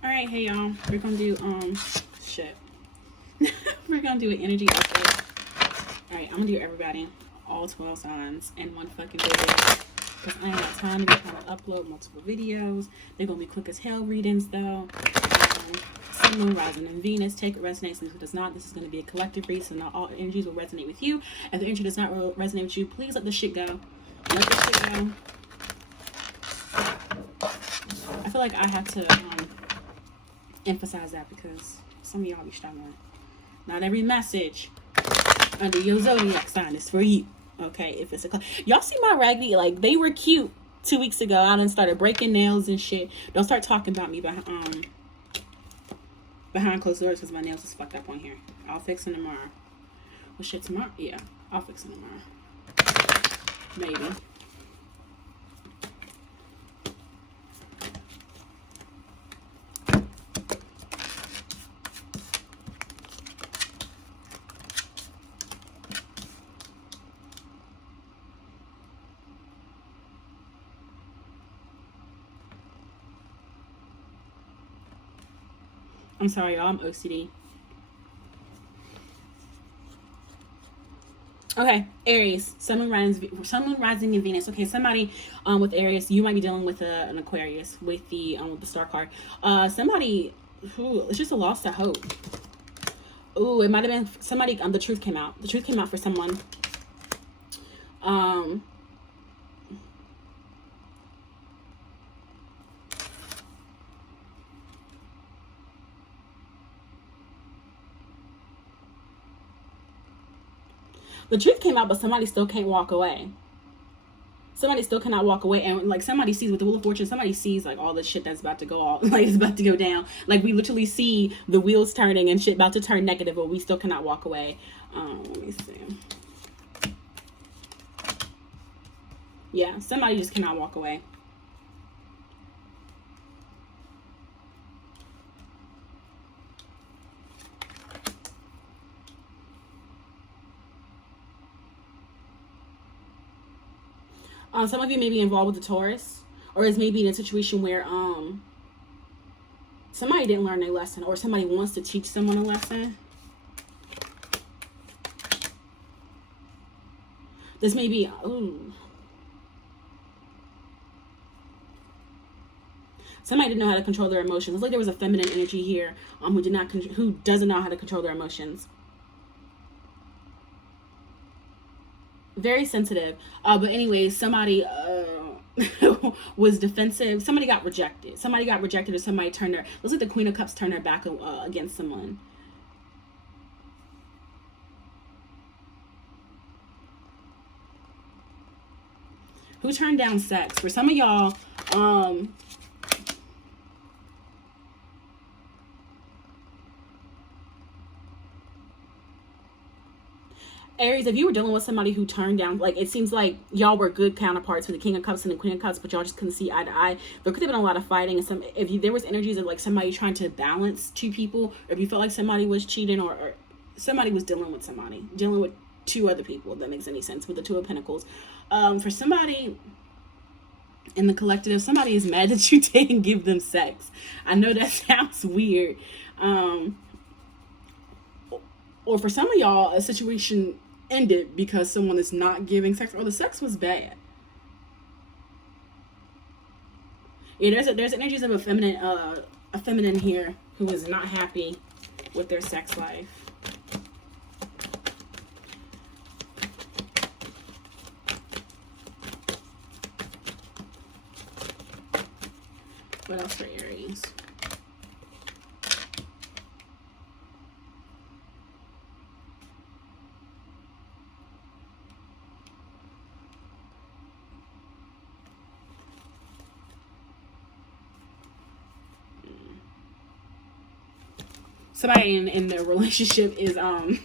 All right, hey y'all. We're gonna do shit. We're gonna do an energy update. All right, I'm gonna do everybody, all 12 signs in one fucking video. Because I ain't got time to be trying to upload multiple videos. They're gonna be quick as hell readings though. Sun, Moon, Rising, and Venus. Take what resonates, and if it does not, this is going to be a collective read, so not all energies will resonate with you. If the energy does not resonate with you, please let the shit go. Let the shit go. I feel like I have to emphasize that because some of y'all be struggling. Not every message under your zodiac sign is for you. Okay, if it's a y'all see my raggedy, like they were cute 2 weeks ago. I done started breaking nails and shit. Don't start talking about me behind closed doors because my nails is fucked up on here. I'll fix them tomorrow. Well, shit, tomorrow? Yeah, I'll fix them tomorrow. Maybe. I'm sorry, y'all. I'm OCD. Okay, Aries, Sun, Moon, Rising, and Venus. Okay, somebody with Aries, you might be dealing with an Aquarius with the star card. Somebody who it's just a loss of hope. Ooh, it might have been somebody. The truth came out. The truth came out for someone. The truth came out, but somebody still can't walk away. Somebody still cannot walk away, and like somebody sees with the Wheel of Fortune, somebody sees like all the shit that's about to go all like it's about to go down. Like we literally see the wheels turning and shit about to turn negative, but we still cannot walk away. Let me see. Yeah, somebody just cannot walk away. Some of you may be involved with the Taurus, or is maybe in a situation where somebody didn't learn their lesson, or somebody wants to teach someone a lesson. This may be somebody didn't know how to control their emotions. It's like there was a feminine energy here who doesn't know how to control their emotions. Very sensitive. But anyways, somebody was defensive. Somebody got rejected. Or somebody turned their... Looks like the Queen of Cups turned their back against someone. Who turned down sex? For some of y'all, Aries, if you were dealing with somebody who turned down, like it seems like y'all were good counterparts for the King of Cups and the Queen of Cups, but y'all just couldn't see eye to eye. There could have been a lot of fighting, and there was energies of like somebody trying to balance two people, or if you felt like somebody was cheating, or somebody was dealing with two other people. If that makes any sense with the Two of Pentacles. For somebody in the collective, somebody is mad that you didn't give them sex. I know that sounds weird. Or for some of y'all, a situation ended because someone is not giving sex, or the sex was bad. Yeah, there's energies of a feminine here who is not happy with their sex life. What else for Aries? Somebody in their relationship is okay,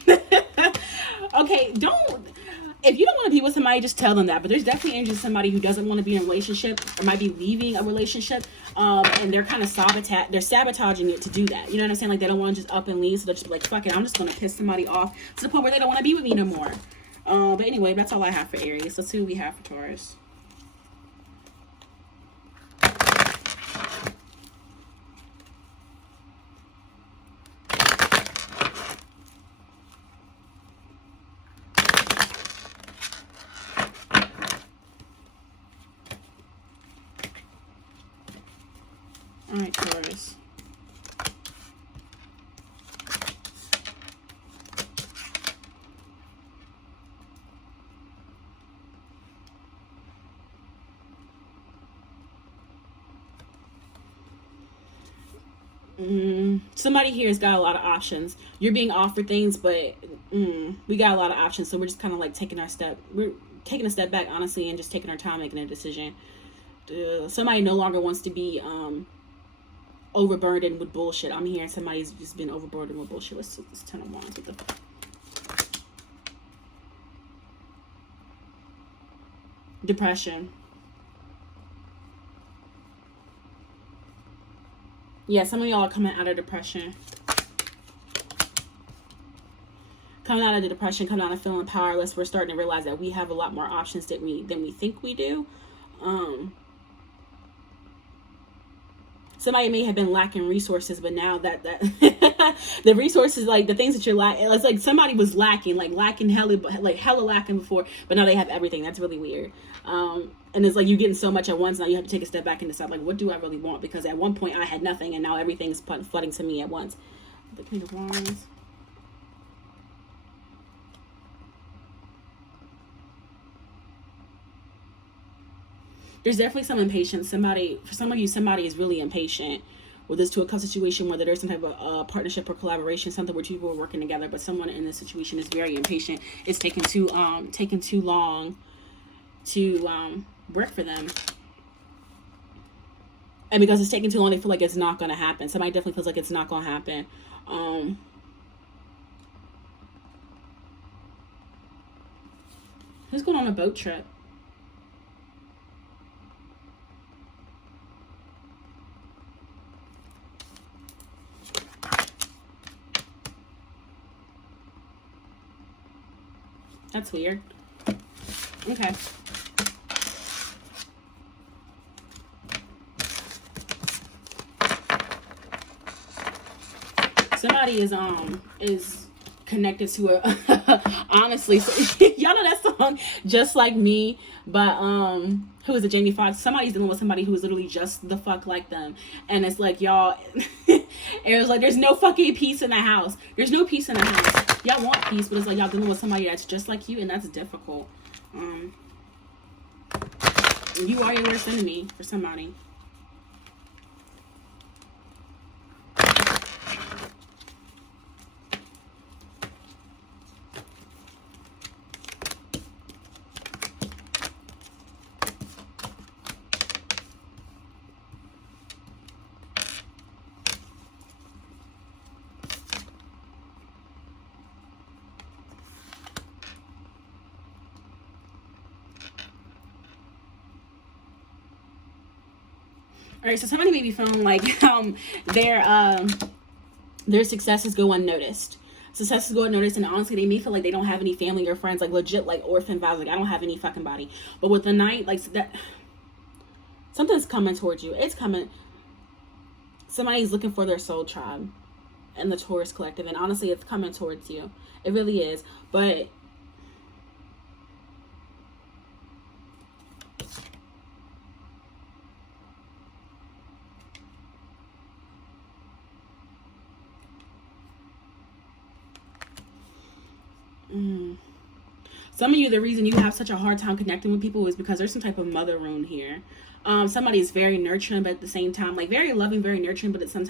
if you don't want to be with somebody, just tell them that. But there's definitely energy of somebody who doesn't want to be in a relationship, or might be leaving a relationship, and they're kind of sabotaging it to do that. You know what I'm saying? Like they don't want to just up and leave, so they're just like, fuck it, I'm just gonna piss somebody off to the point where they don't want to be with me no more. But anyway, that's all I have for Aries. Let's see what we have for Taurus. All right, Taurus. Somebody here has got a lot of options. You're being offered things, but we got a lot of options. So we're just kind of like we're taking a step back, honestly, and just taking our time making a decision. Somebody no longer wants to be overburdened with bullshit. I'm hearing somebody's just been overburdened with bullshit. What's this 10 of Wands? What the depression. Yeah, some of y'all are coming out of depression. Coming out of the depression, coming out of feeling powerless. We're starting to realize that we have a lot more options than we think we do. Somebody may have been lacking resources, but now that the resources, like the things that you're lacking, it's like somebody was lacking hella lacking before, but now they have everything. That's really weird. And it's like you're getting so much at once. Now you have to take a step back and decide, like, what do I really want? Because at one point I had nothing, and now everything's flooding to me at once. The King of Wands. There's definitely some impatience. For some of you, somebody is really impatient with this 2 of Cups situation, whether there's some type of partnership or collaboration, something where 2 people are working together, but someone in this situation is very impatient. It's taking too long to work for them. And because it's taking too long, they feel like it's not going to happen. Somebody definitely feels like it's not going to happen. Who's going on a boat trip? That's weird. Okay. Somebody is connected to a honestly, so, y'all know that song Just Like Me, but who is it, Jamie Foxx? Somebody's dealing with somebody who is literally just the fuck like them, and it's like y'all it was like there's no fucking peace in the house. There's no peace in the house. Y'all want peace, but it's like y'all dealing with somebody that's just like you, and that's difficult. You are your worst enemy for somebody. All right, so somebody may be feeling like their successes go unnoticed. Successes go unnoticed, and honestly, they may feel like they don't have any family or friends, like legit, like orphan vibes. Like I don't have any fucking body. But with the Knight, like that, something's coming towards you. It's coming. Somebody's looking for their soul tribe, and the Taurus collective, and honestly, it's coming towards you. It really is, but. Some of you, the reason you have such a hard time connecting with people is because there's some type of mother wound here. Somebody is very nurturing, but at the same time, like very loving, very nurturing, but at the same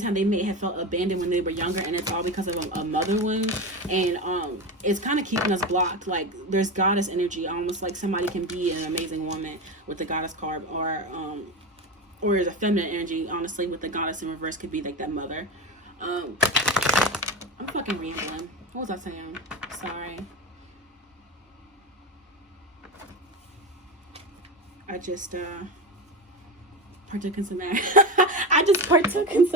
time, they may have felt abandoned when they were younger, and it's all because of a mother wound. And it's kind of keeping us blocked. Like there's goddess energy, almost like somebody can be an amazing woman with the goddess card, or there's a feminine energy, honestly, with the goddess in reverse, could be like that mother. I'm fucking rambling. What was I saying? Sorry. I just partook in some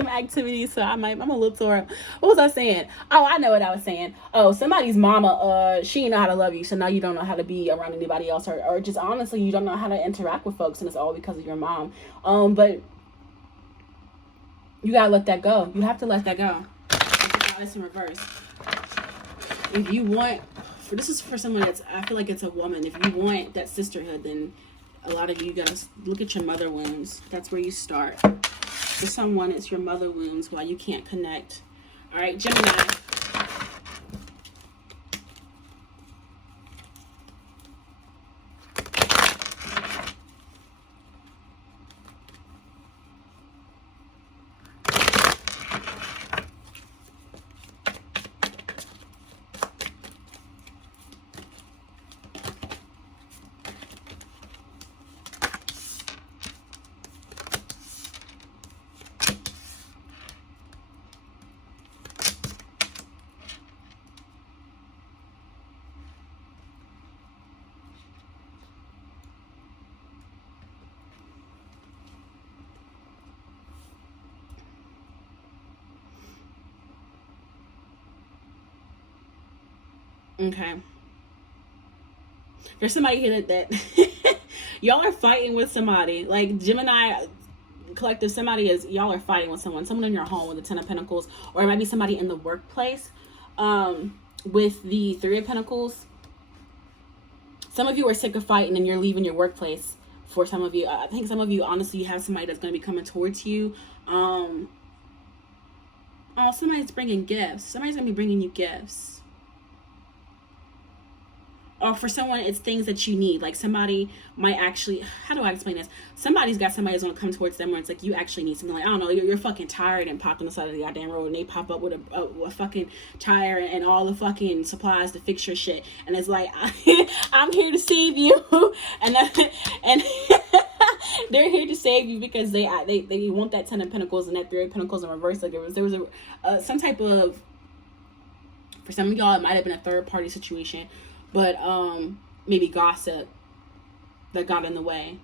activities, so I'm a little tore up. What was I saying? Oh, I know what I was saying. Oh, somebody's mama, she didn't know how to love you, so now you don't know how to be around anybody else, or just honestly, you don't know how to interact with folks, and it's all because of your mom. But you gotta let that go. You have to let that go. Goddess in reverse. If you want, this is for someone I feel like it's a woman. If you want that sisterhood, then a lot of you gotta look at your mother wounds. That's where you start. For someone, it's your mother wounds why you can't connect. All right, Gemini. Okay. There's somebody here that y'all are fighting with somebody. Like Gemini collective, somebody is, y'all are fighting with someone in your home with the 10 of Pentacles, or it might be somebody in the workplace with the 3 of Pentacles. Some of you are sick of fighting and you're leaving your workplace. For some of you, I think some of you, honestly, you have somebody that's going to be coming towards you. Oh, somebody's bringing gifts. Somebody's going to be bringing you gifts. Or for someone, it's things that you need. Like somebody might actually, how do I explain this? Somebody's got somebody that's going to come towards them where it's like, you actually need something. Like, I don't know, you're fucking tired and pop on the side of the goddamn road and they pop up with a fucking tire and all the fucking supplies to fix your shit. And it's like, I'm here to save you. and they're here to save you because they want that 10 of Pentacles and that 3 of Pentacles in reverse. Like there was some type of, for some of y'all, it might have been a third party situation. But maybe gossip that got in the way.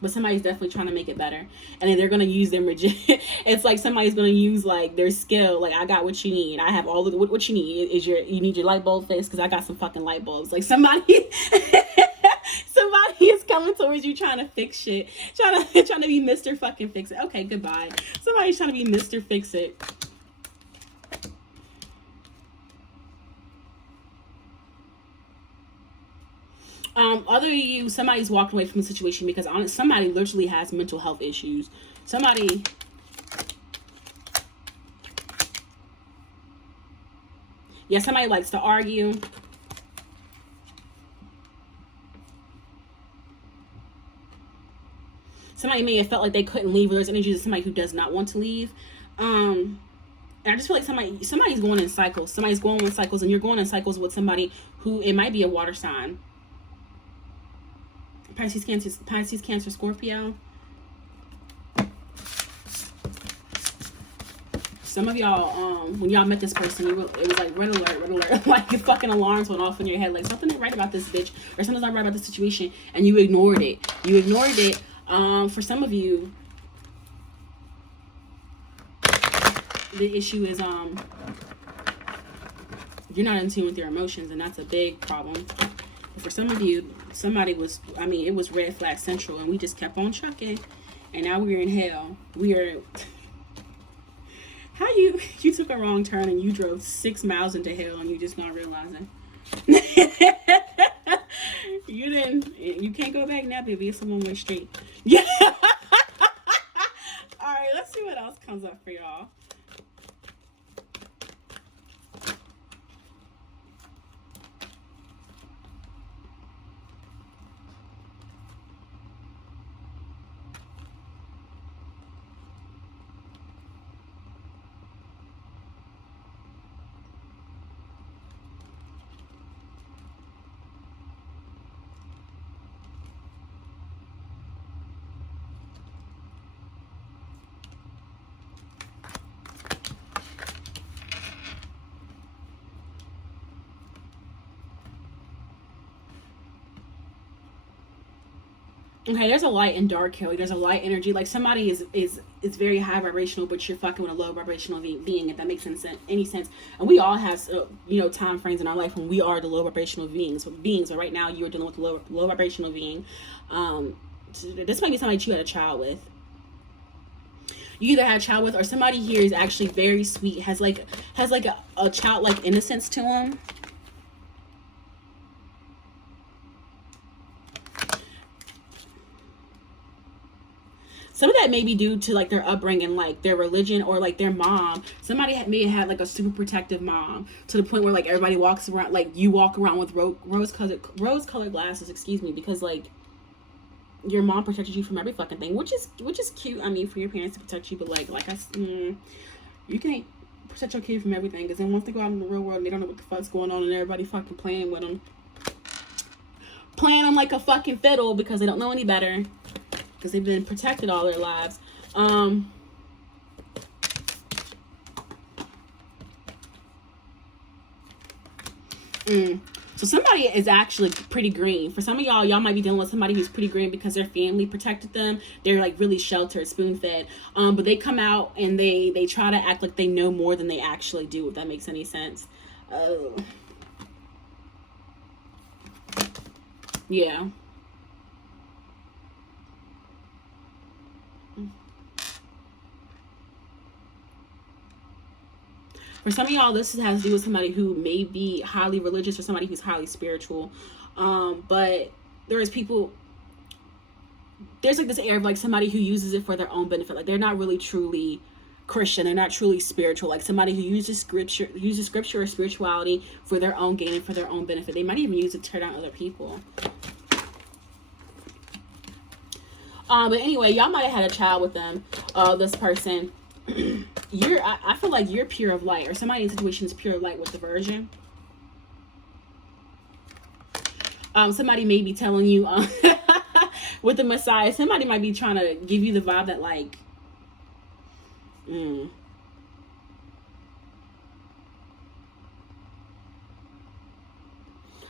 But somebody's definitely trying to make it better. And then they're going to use their it's like somebody's going to use like their skill. Like, I got what you need. I have all of what you need. You need your light bulb fixed because I got some fucking light bulbs. Like somebody is coming towards you trying to fix shit. Trying to be Mr. fucking Fix It. Okay, goodbye. Somebody's trying to be Mr. Fix It. Other you, somebody's walked away from a situation because somebody literally has mental health issues. Somebody, yeah, somebody likes to argue. Somebody may have felt like they couldn't leave, or there's energy to somebody who does not want to leave. And I just feel like somebody's going in cycles. Somebody's going in cycles, and you're going in cycles with somebody who, it might be a water sign. Pisces, Cancer, Scorpio. Some of y'all, when y'all met this person, it was like red alert, like your fucking alarms went off in your head, like something ain't right about this bitch, or something's not right about this situation, and you ignored it. For some of you, the issue is you're not in tune with your emotions, and that's a big problem. For some of you, somebody was, it was red flag central, and we just kept on trucking, and now we're in hell. How you took a wrong turn and you drove 6 miles into hell and you just not realizing. You can't go back now, baby. It's a one-way street. Yeah. All right, let's see what else comes up for y'all. Okay, there's a light and dark here. There's a light energy. Like somebody is very high vibrational, but you're fucking with a low vibrational being, if that makes any sense. And we all have, time frames in our life when we are the low vibrational beings. But right now, you're dealing with a low vibrational being. This might be somebody that you had a child with. You either had a child with, or somebody here is actually very sweet, has a childlike innocence to them. some of that may be due to like their upbringing, like their religion, or like their mom. Somebody may have had like a super protective mom to the point where like everybody walks around, like you walk around with rose colored glasses, excuse me, because like your mom protected you from every fucking thing, which is cute. I mean, for your parents to protect you, but like you can't protect your kid from everything, because then once they go out in the real world and they don't know what the fuck's going on and everybody fucking playing with them, playing them like a fucking fiddle because they don't know any better, because they've been protected all their lives. So somebody is actually pretty green. For some of y'all might be dealing with somebody who's pretty green because their family protected them. They're like really sheltered, spoon-fed. But they come out and they try to act like they know more than they actually do, if that makes any sense. Yeah. For some of y'all, this has to do with somebody who may be highly religious or somebody who's highly spiritual. But there's like this air of like somebody who uses it for their own benefit. Like they're not really truly Christian. They're not truly spiritual. Like somebody who uses scripture or spirituality for their own gain and for their own benefit. They might even use it to tear down other people. But anyway, y'all might have had a child with them, this person. I feel like you're pure of light, or somebody in the situation is pure of light with the Virgin. Somebody may be telling you with the Messiah, somebody might be trying to give you the vibe that like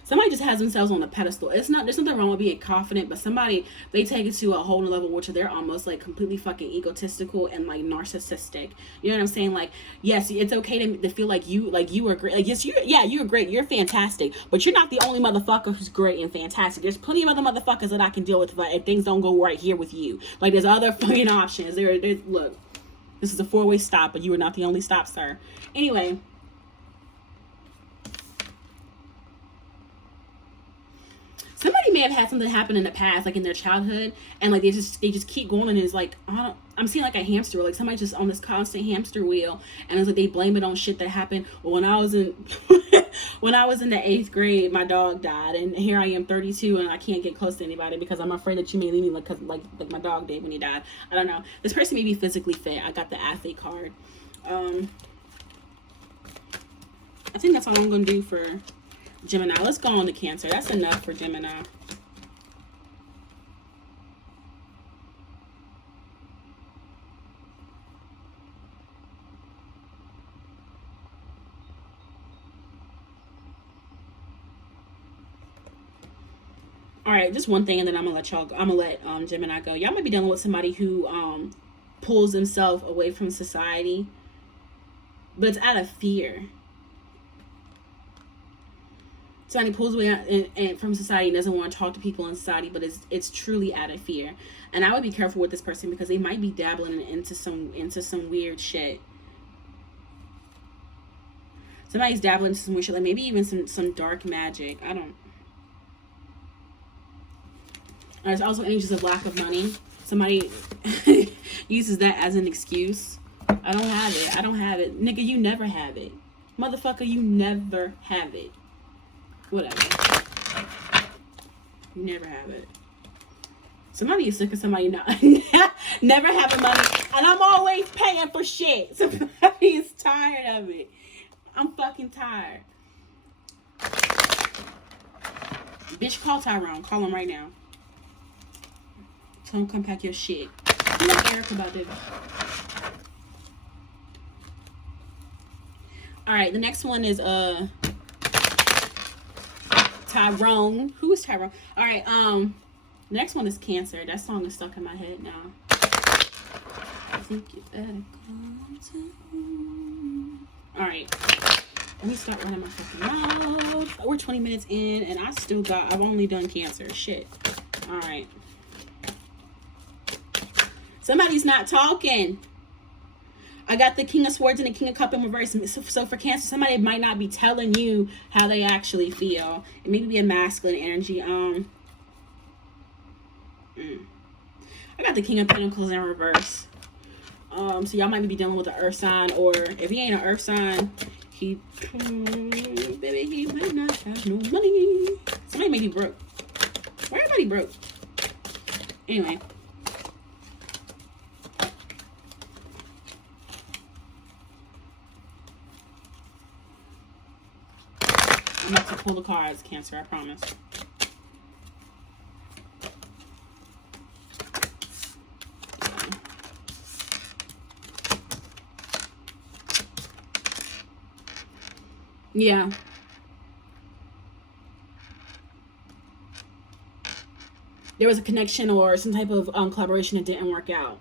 somebody just has themselves on a pedestal. There's nothing wrong with being confident, but they take it to a whole new level, which they're almost like completely fucking egotistical and like narcissistic. You know what I'm saying? Like, yes, it's okay to feel like you are great. Like, yes, you're great. You're fantastic, but you're not the only motherfucker who's great and fantastic. There's plenty of other motherfuckers that I can deal with if things don't go right here with you. Like, there's other fucking options. Look, this is a 4-way stop, but you are not the only stop, sir. Anyway. Somebody may have had something happen in the past, like in their childhood, and like they just keep going, and it's like I'm seeing like a hamster, like somebody just on this constant hamster wheel, and it's like they blame it on shit that happened. Well, when I was in when I was in the 8th grade, my dog died, and here I am 32, and I can't get close to anybody because I'm afraid that you may leave me like my dog did when he died. I don't know. This person may be physically fit. I got the athlete card. I think that's all I'm gonna do for Gemini. Let's go on to Cancer. That's enough for Gemini. All right, just one thing, and then I'm gonna let Gemini go. Y'all might be dealing with somebody who pulls themselves away from society, but it's out of fear. Somebody pulls away from society and doesn't want to talk to people in society, but it's truly out of fear. And I would be careful with this person because they might be dabbling into some weird shit. Somebody's dabbling into some weird shit, like maybe even some dark magic. I don't. There's also energies of lack of money. Somebody uses that as an excuse. I don't have it. Nigga, you never have it. Motherfucker, you never have it. Whatever. You never have it. Somebody is sick of somebody not never having money, and I'm always paying for shit. Somebody is tired of it. I'm fucking tired. Bitch, call Tyrone. Call him right now. Tell him come pack your shit. You know Eric about this. Alright, the next one is Tyrone. Who is Tyrone? Alright, the next one is Cancer. That song is stuck in my head now. I think you better come to. Alright. Let me start running my fucking mouth. We're 20 minutes in and I've only done Cancer. Shit. Alright. Somebody's not talking. I got the King of Swords and the King of Cups in reverse. So for Cancer, somebody might not be telling you how they actually feel. It may be a masculine energy. I got the King of Pentacles in reverse. So y'all might be dealing with an earth sign, or if he ain't an earth sign, baby, he might not have no money. Somebody may be broke. Why everybody broke? Anyway. I'm about to pull the cards, Cancer, I promise. Yeah. There was a connection or some type of collaboration that didn't work out.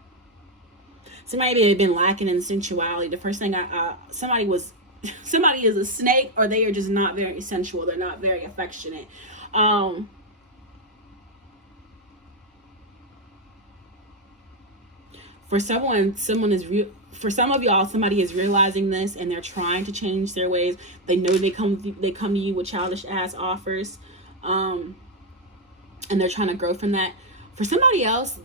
Somebody had been lacking in sensuality. The first thing somebody is a snake, or they are just not very sensual. They're not very affectionate. For some of y'all, somebody is realizing this and they're trying to change their ways. They know they come to you with childish ass offers, and they're trying to grow from that. For somebody else,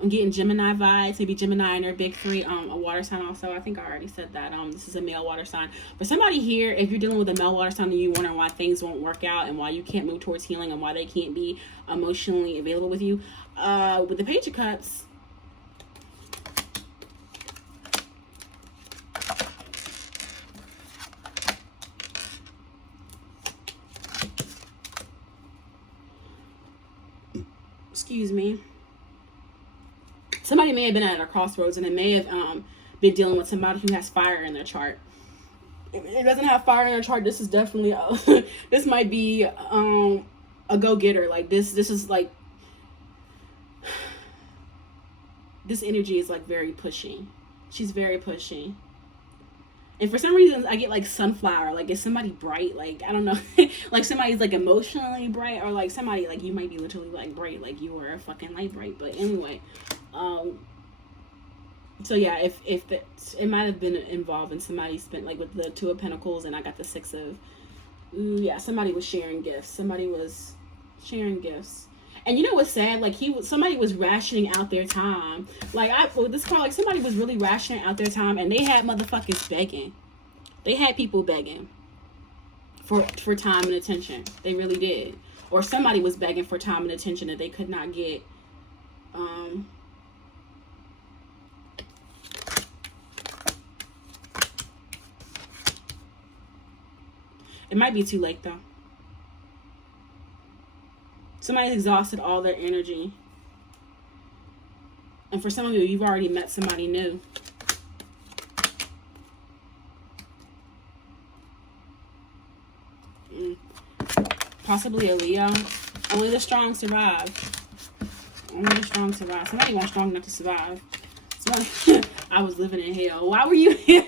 I'm getting Gemini vibes, maybe Gemini in their big three, a water sign also. I think I already said that. This is a male water sign. For somebody here, if you're dealing with a male water sign and you wondering why things won't work out and why you can't move towards healing and why they can't be emotionally available with you, with the Page of Cups, excuse me, somebody may have been at a crossroads, and they may have been dealing with somebody who has fire in their chart. If it doesn't have fire in their chart, this is definitely this might be a go-getter. Like this is like, this energy is like very pushy. She's very pushy. And for some reason, I get like sunflower. Like, is somebody bright? Like, I don't know. Like, somebody's like emotionally bright, or like somebody, like, you might be literally like bright. Like, you were a fucking light bright. But anyway, so yeah, if it might have been involved in somebody spent, like, with the Two of Pentacles, and I got the Six of, yeah, somebody was sharing gifts. Somebody was sharing gifts. And you know what's sad? Like, somebody was rationing out their time. Like, with this card, like, somebody was really rationing out their time, and they had motherfuckers begging. They had people begging for time and attention. They really did. Or somebody was begging for time and attention that they could not get. It might be too late, though. Somebody's exhausted all their energy. And for some of you, you've already met somebody new. Possibly a Leo. Only the strong survive. Only the strong survive. Somebody wasn't strong enough to survive. I was living in hell. Why were you here?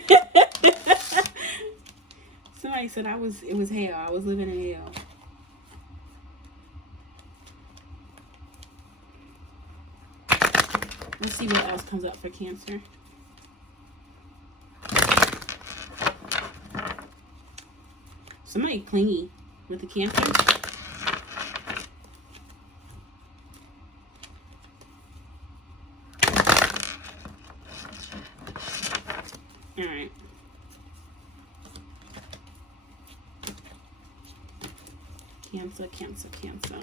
Somebody said it was hell. I was living in hell. Let's see what else comes up for Cancer. Somebody clingy with the Cancer. All right. Cancer, Cancer, Cancer.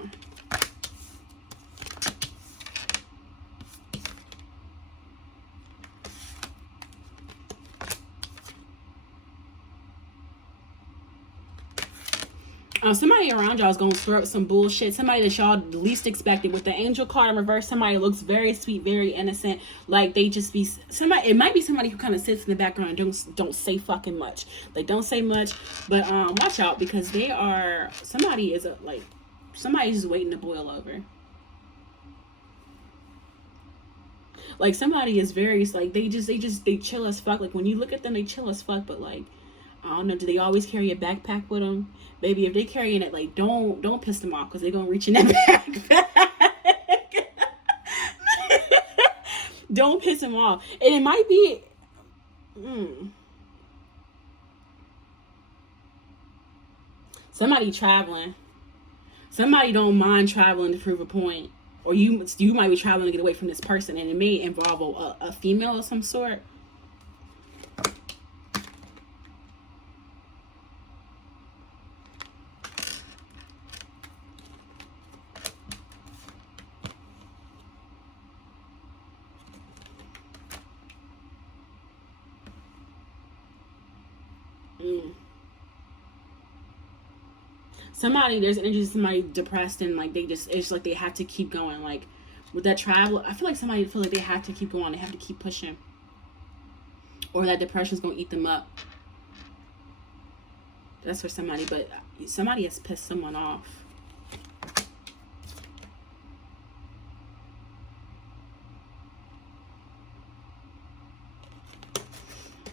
Somebody around y'all is going to throw up some bullshit. Somebody that y'all least expected. With the Angel card in reverse, somebody looks very sweet, very innocent. Like, they just be somebody. It might be somebody who kind of sits in the background and don't say fucking much. They don't say much, but watch out, because they are, somebody's just waiting to boil over. Like, somebody is very, like, they chill as fuck. Like, when you look at them, they chill as fuck, but like, I don't know, do they always carry a backpack with them? Baby, if they carrying it, like, don't piss them off, because they're gonna reach in that backpack. Don't piss them off. And it might be somebody traveling. Somebody don't mind traveling to prove a point, or you might be traveling to get away from this person, and it may involve a female of some sort. Somebody, there's energy of somebody depressed, and like it's like they have to keep going. Like with that travel, I feel like somebody feel like they have to keep going. They have to keep pushing, or that depression's gonna eat them up. That's for somebody, but somebody has pissed someone off.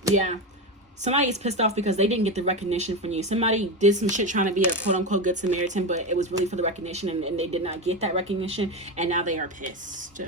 Yeah. Somebody is pissed off because they didn't get the recognition from you. Somebody did some shit trying to be a quote-unquote good Samaritan, but it was really for the recognition, and they did not get that recognition, and now they are pissed.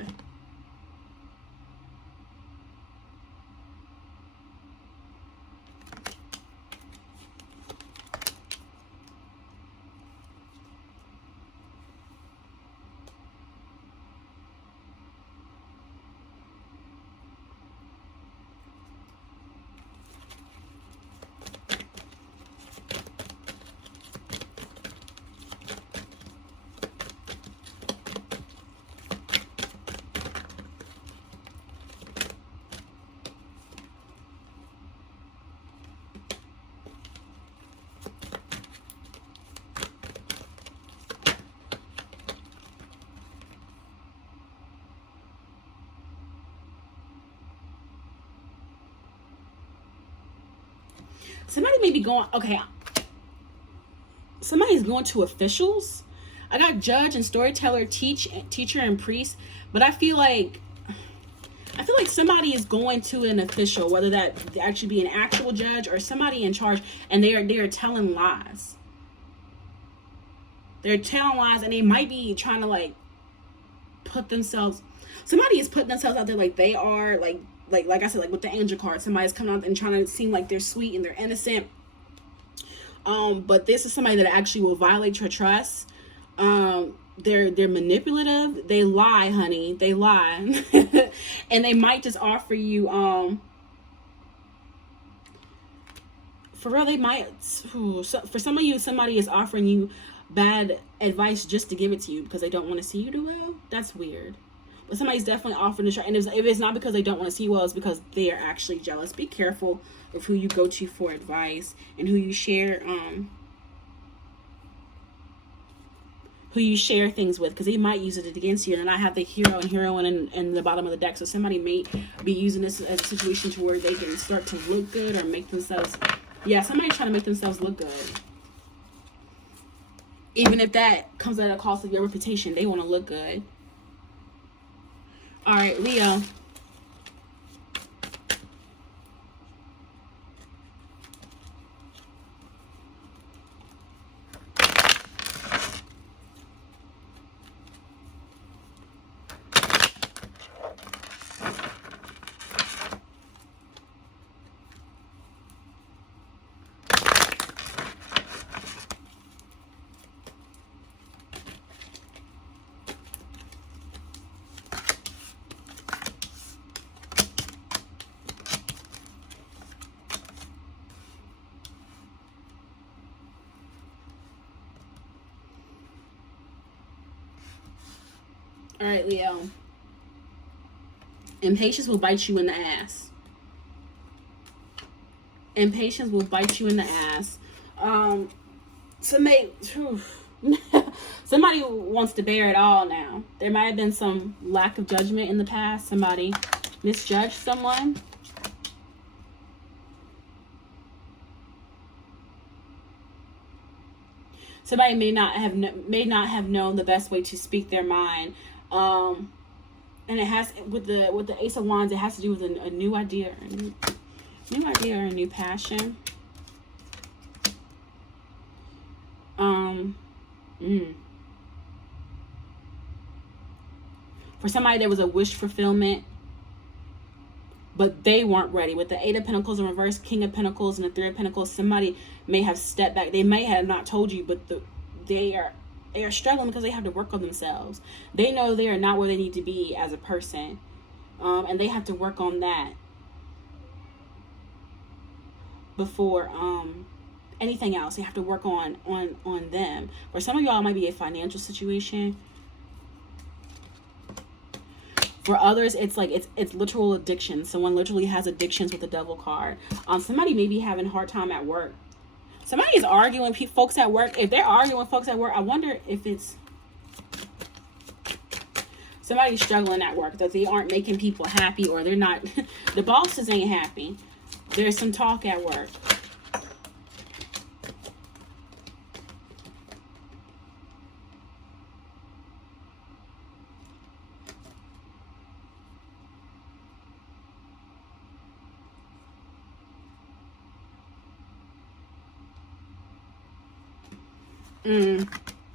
Somebody may be going, okay, somebody's going to officials. I got judge and storyteller, teacher and priest, but I feel like somebody is going to an official, whether that actually be an actual judge or somebody in charge, and they are telling lies. They're telling lies, and they might be trying to like put themselves. Somebody is putting themselves out there like they are like I said, like with the angel card, somebody's coming out and trying to seem like they're sweet and they're innocent. But this is somebody that actually will violate your trust. They're manipulative. They lie, honey. They lie. And they might just offer you, for real, they might, for some of you, somebody is offering you bad advice just to give it to you because they don't want to see you do well. That's weird. But somebody's definitely offering to try. And if it's not because they don't want to see you well, it's because they are actually jealous. Be careful of who you go to for advice and who you share things with, because they might use it against you. And then I have the hero and heroine in the bottom of the deck. So somebody may be using this as a situation to where they can start to look good or make themselves, somebody's trying to make themselves look good. Even if that comes at a cost of your reputation, they want to look good. All right, Leo. All right, Leo. Impatience will bite you in the ass. Impatience will bite you in the ass. Somebody wants to bear it all now. There might have been some lack of judgment in the past. Somebody misjudged someone. Somebody may not have known the best way to speak their mind. And it has, with the Ace of Wands, it has to do with a new idea, new idea or a new passion. For somebody, there was a wish fulfillment, but they weren't ready. With the Eight of Pentacles in reverse, King of Pentacles, and the Three of Pentacles, somebody may have stepped back. They may have not told you, but they are They are struggling because they have to work on themselves. They know they are not where they need to be as a person. And they have to work on that before anything else. They have to work on them. For some of y'all, it might be a financial situation. For others, it's like it's literal addiction. Someone literally has addictions with the devil card. Somebody may be having a hard time at work. Somebody is arguing with folks at work. If they're arguing with folks at work, I wonder if it's somebody's struggling at work, that they aren't making people happy, or they're not, the bosses ain't happy. There's some talk at work.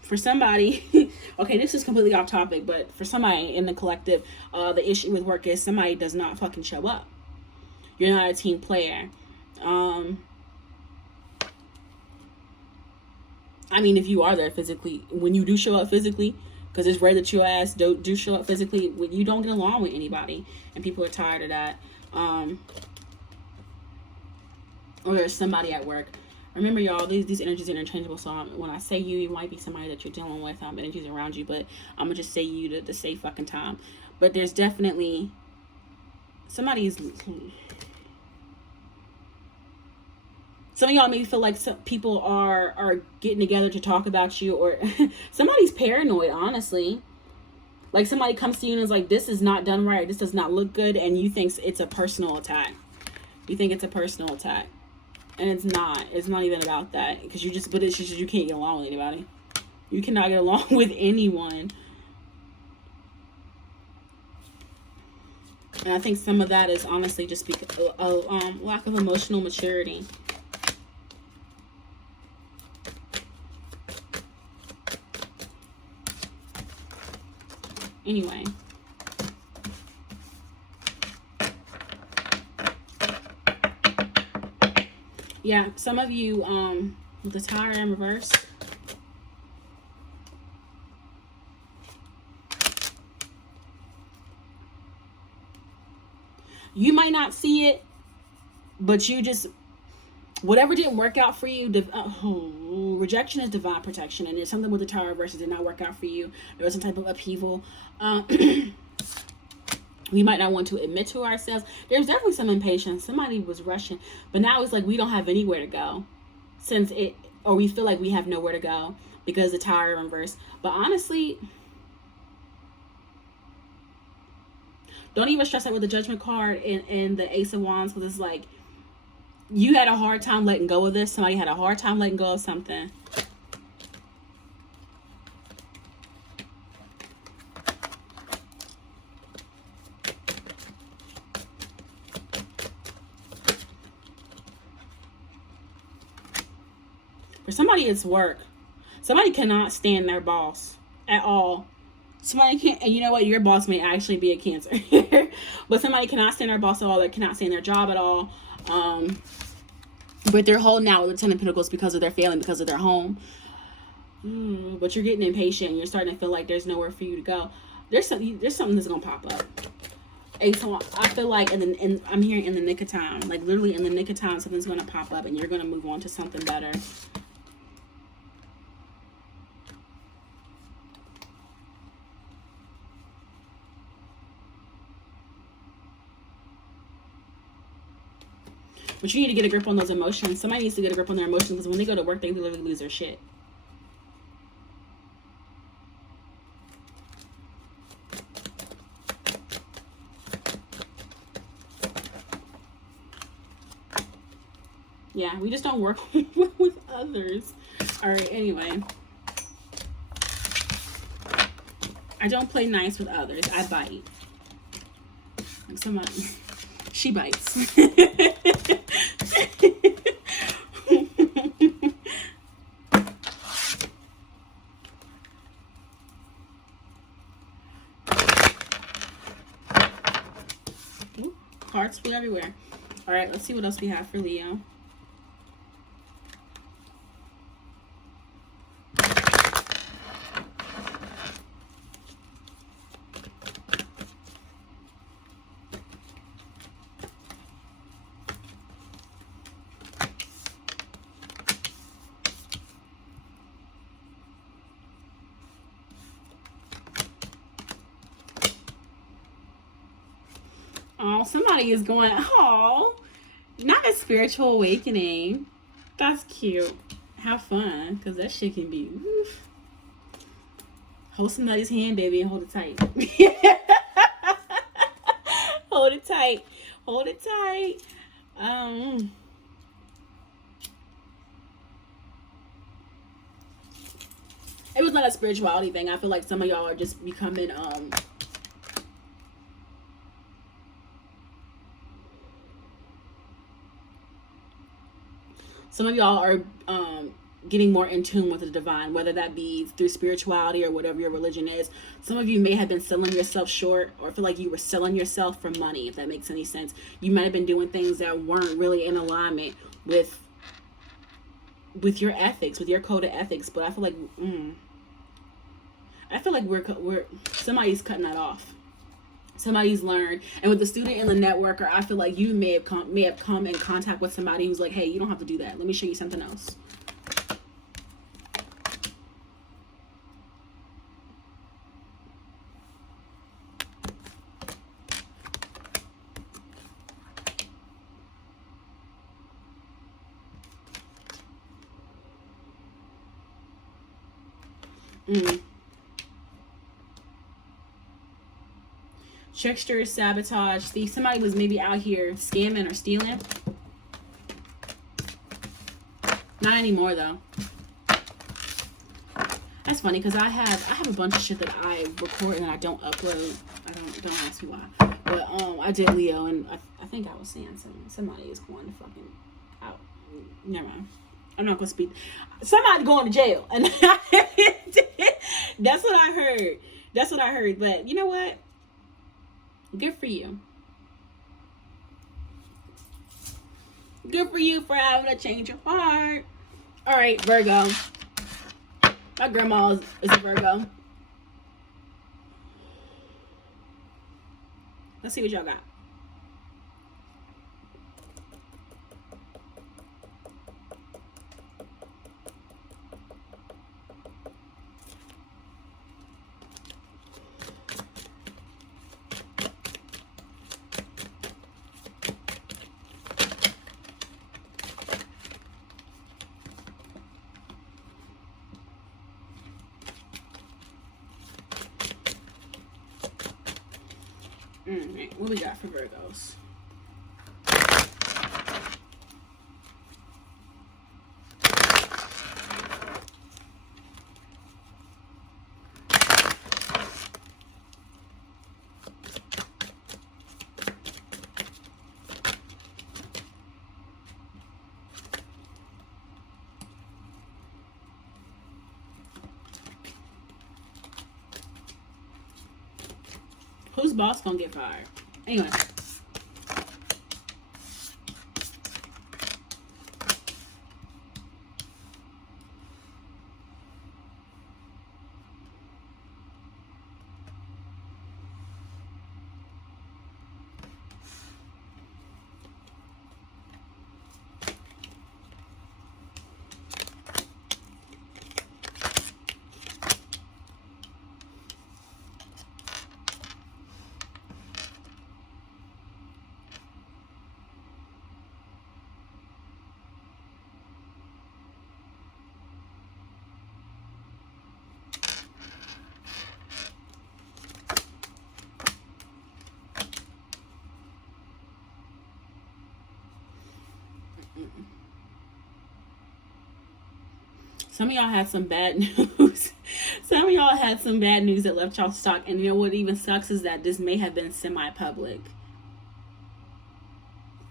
For somebody, okay, this is completely off topic, but for somebody in the collective, the issue with work is somebody does not fucking show up. You're not a team player. I mean, if you are there physically, when you do show up physically, because it's rare that your ass do show up physically, you don't get along with anybody, and people are tired of that. Or there's somebody at work. Remember, y'all, these energies are interchangeable. So when I say you, it might be somebody that you're dealing with, energies around you. But I'm going to just say you to save fucking time. But there's definitely somebody's... Some of y'all maybe feel like some people are getting together to talk about you. Or somebody's paranoid, honestly. Like somebody comes to you and is like, this is not done right. This does not look good. And you think it's a personal attack. You think it's a personal attack. And it's not. It's not even about that. Because but it's just you can't get along with anybody. You cannot get along with anyone. And I think some of that is honestly just because of lack of emotional maturity. Anyway. Yeah, some of you, with the Tower in reverse. You might not see it, but you just, whatever didn't work out for you, rejection is divine protection. And there's something with the Tower reverse that did not work out for you. There was some type of upheaval. We might not want to admit to ourselves. There's definitely some impatience. Somebody was rushing. But now it's like we don't have anywhere to go. Or we feel like we have nowhere to go because the Tower in reverse. But honestly, don't even stress out with the Judgment card and the Ace of Wands. Because it's like, you had a hard time letting go of this. Somebody had a hard time letting go of something. For somebody, it's work. Somebody cannot stand their boss at all. Somebody can't, and you know what? Your boss may actually be a Cancer. But somebody cannot stand their boss at all. They cannot stand their job at all. But they're holding out with the Ten of Pentacles because of their failing, because of their home. But you're getting impatient. You're starting to feel like there's nowhere for you to go. There's something that's gonna pop up. I feel like I'm hearing in the nick of time, like literally in the nick of time, something's gonna pop up, and you're gonna move on to something better. But you need to get a grip on those emotions. Somebody needs to get a grip on their emotions, because when they go to work, they literally lose their shit. Yeah, we just don't work with others. All right, anyway. I don't play nice with others. I bite. Like somebody... She bites. Ooh, cards flew everywhere. All right, let's see what else we have for Leo. Oh, somebody is going, oh, not a spiritual awakening. That's cute. Have fun, because that shit can be, oof. Hold somebody's hand, baby, and hold it tight. Hold it tight. Hold it tight. It was not a spirituality thing. I feel like some of y'all are just becoming some of y'all are getting more in tune with the divine, whether that be through spirituality or whatever your religion is. Some of you may have been selling yourself short, or feel like you were selling yourself for money, if that makes any sense. You might have been doing things that weren't really in alignment with your ethics, with your code of ethics. But I feel like we're somebody's cutting that off. Somebody's learned, and with the student and the networker, I feel like you may have come in contact with somebody who's like, hey, you don't have to do that. Let me show you something else. Trickster, sabotage, thief. Somebody was maybe out here scamming or stealing. Not anymore though. That's funny because I have a bunch of shit that I record and I don't upload. Don't ask me why. But I did Leo, and I think I was saying somebody is going to fucking out. Never mind. I'm not gonna speak. Somebody going to jail, and that's what I heard. That's what I heard. But you know what? Good for you. Good for you for having a change of heart. All right, Virgo. My grandma is a Virgo. Let's see what y'all got. Alright, what we got for Virgos? Whose boss gonna get fired? Anyway. Some of y'all had some bad news. Some of y'all had some bad news that left y'all stuck. And you know what even sucks is that this may have been semi-public.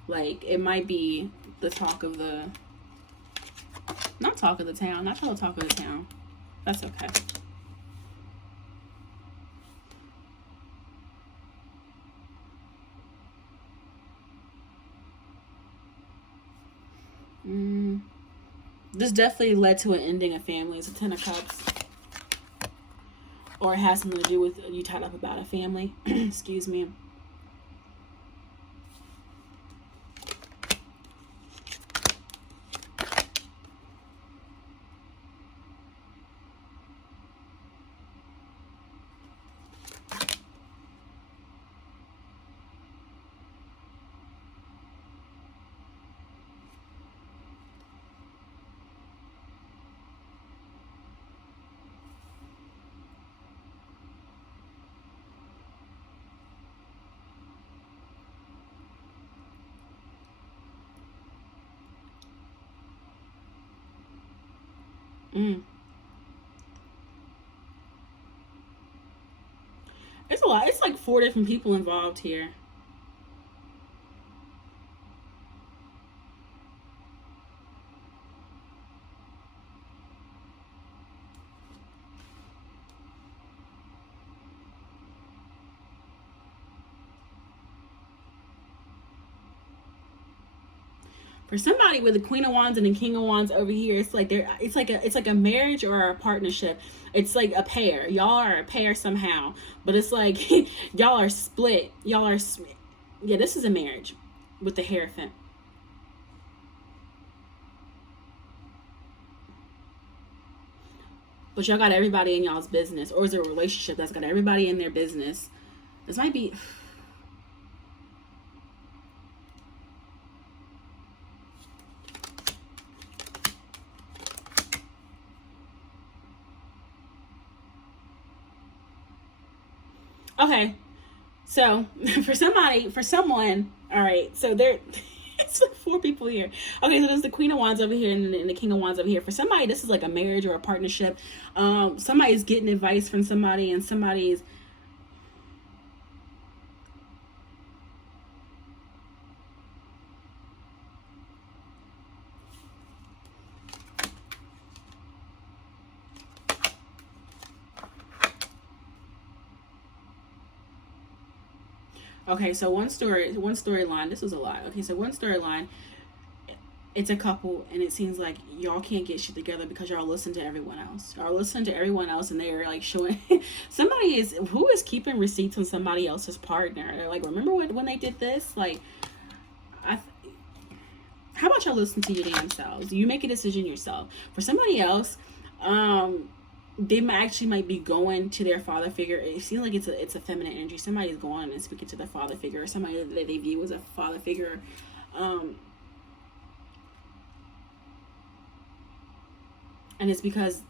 Like, it might be the talk of the... Not talk of the town. Not the talk of the town. That's okay. This definitely led to an ending of families. A 10 of Cups. Or it has something to do with you tied up about a family. Excuse me. It's a lot. It's like 4 different people involved here. For somebody with the Queen of Wands and the King of Wands over here, it's like it's like a marriage or a partnership. It's like a pair. Y'all are a pair somehow, but it's like y'all are split. Yeah, this is a marriage with the Hierophant. But y'all got everybody in y'all's business, or is it a relationship that's got everybody in their business? This might be. Okay, so for someone, all right. So there, it's like 4 people here. Okay, so there's the Queen of Wands over here and the King of Wands over here. For somebody, this is like a marriage or a partnership. Somebody's getting advice from somebody, and somebody's. Okay, so one storyline. This was a lot. Okay, so one storyline. It's a couple, and it seems like y'all can't get shit together because y'all listen to everyone else. Y'all listen to everyone else, and they're like showing somebody is who is keeping receipts on somebody else's partner. They're like, remember when they did this? Like, I. How about y'all listen to your damn selves? You make a decision yourself. For somebody else, they might be going to their father figure. It seems like it's a feminine energy. Somebody's going and speaking to their father figure, or somebody that they view as a father figure. And it's because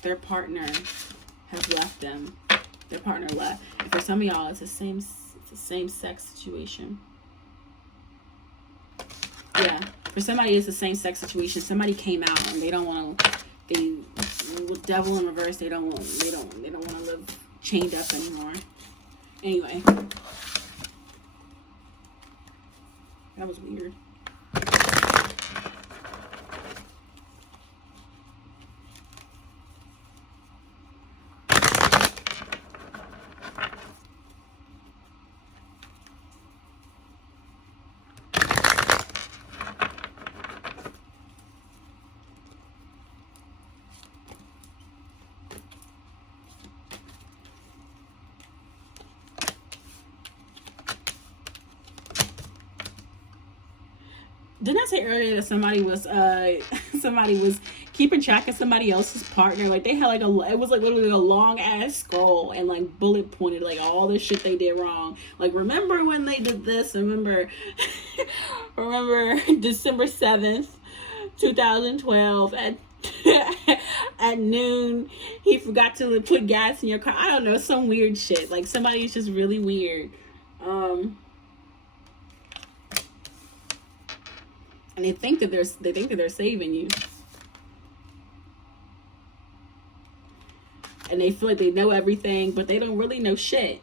their partner has left them. Their partner left. And for some of y'all, it's the same sex situation. Yeah. For somebody, it's the same sex situation. Somebody came out and they don't want to. They with devil in reverse. They don't want to live chained up anymore. Anyway, that was weird. Didn't I say earlier that somebody was keeping track of somebody else's partner? Like they had like it was like literally a long ass scroll and like bullet pointed like all the shit they did wrong. Like remember when they did this? Remember December 7th, 2012 at noon he forgot to put gas in your car. I don't know, some weird shit. Like somebody's just really weird. And they think that they're saving you, and they feel like they know everything, but they don't really know shit.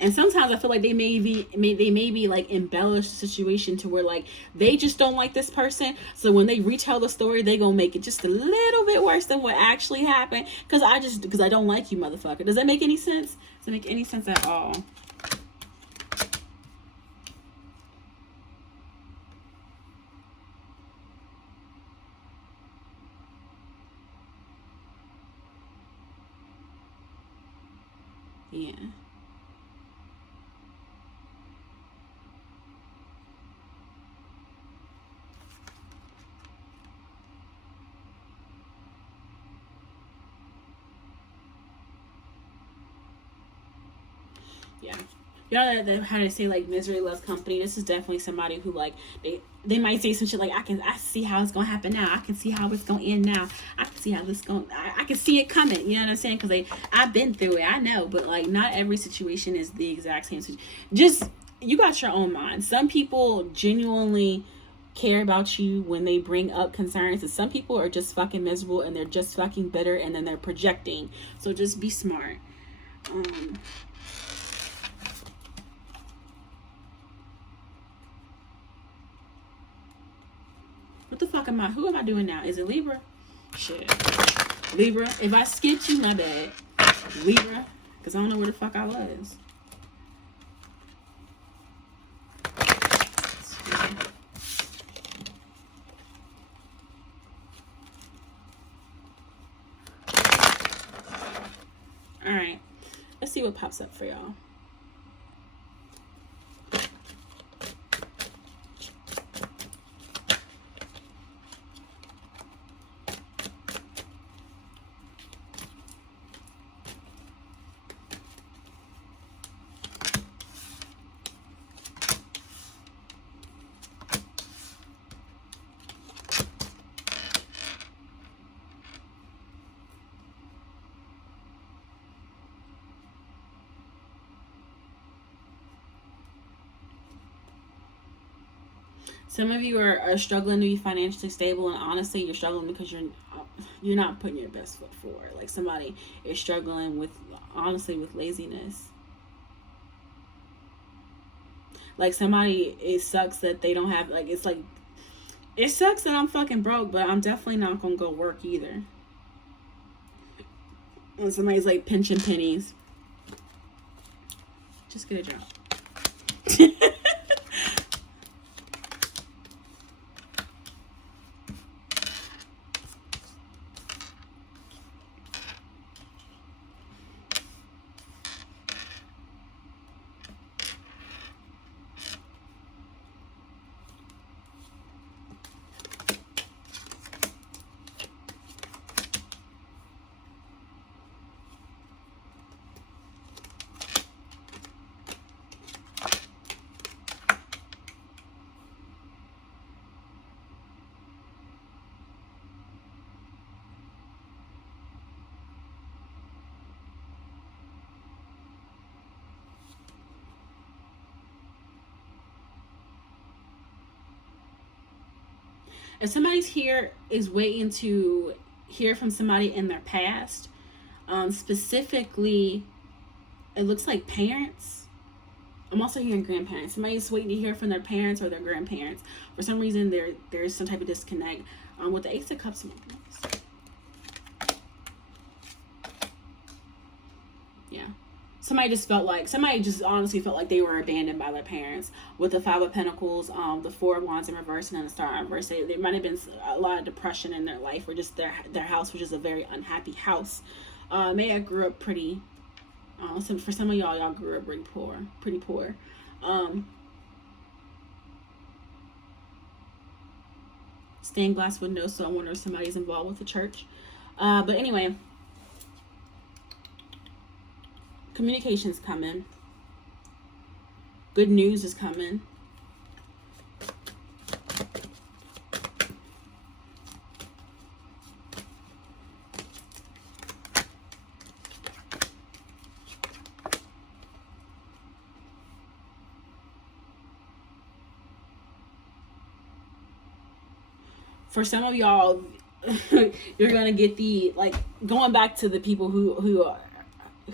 And sometimes I feel like they may be like embellish the situation to where like they just don't like this person, so when they retell the story, they gonna make it just a little bit worse than what actually happened. Because I don't like you, motherfucker. Does that make any sense? Does it make any sense at all? Yeah. Yeah. You know how they say like misery loves company. This is definitely somebody who like they might say some shit like I see how it's gonna happen now. I can see how it's gonna end now. I can see how this going. I can see it coming. You know what I'm saying? Because I've been through it. I know, but like not every situation is the exact same situation. Just you got your own mind. Some people genuinely care about you when they bring up concerns. And some people are just fucking miserable and they're just fucking bitter and then they're projecting. So just be smart. What the fuck am I? Who am I doing now? Is it Libra? Shit. Libra. If I skipped you, my bad. Libra. Because I don't know where the fuck I was. Alright. Let's see what pops up for y'all. Some of you are struggling to be financially stable, and honestly, you're struggling because you're not putting your best foot forward. Like somebody is struggling with, honestly, with laziness. Like somebody, it sucks that they don't have, like, it's like, it sucks that I'm fucking broke, but I'm definitely not gonna go work either. And somebody's like pinching pennies. Just get a job. If somebody's here is waiting to hear from somebody in their past, specifically, it looks like parents. I'm also hearing grandparents. Somebody's waiting to hear from their parents or their grandparents. For some reason, there's some type of disconnect. With the Ace of Cups. Yeah. Somebody just honestly felt like they were abandoned by their parents. With the Five of Pentacles, the Four of Wands in reverse, and then the Star in reverse. There might have been a lot of depression in their life, or just their house was just a very unhappy house. Maybe I grew up pretty. So for some of y'all grew up pretty poor. Stained glass windows, so I wonder if somebody's involved with the church. But anyway. Communication's coming. Good news is coming. For some of y'all, you're gonna get the, like, going back to the people who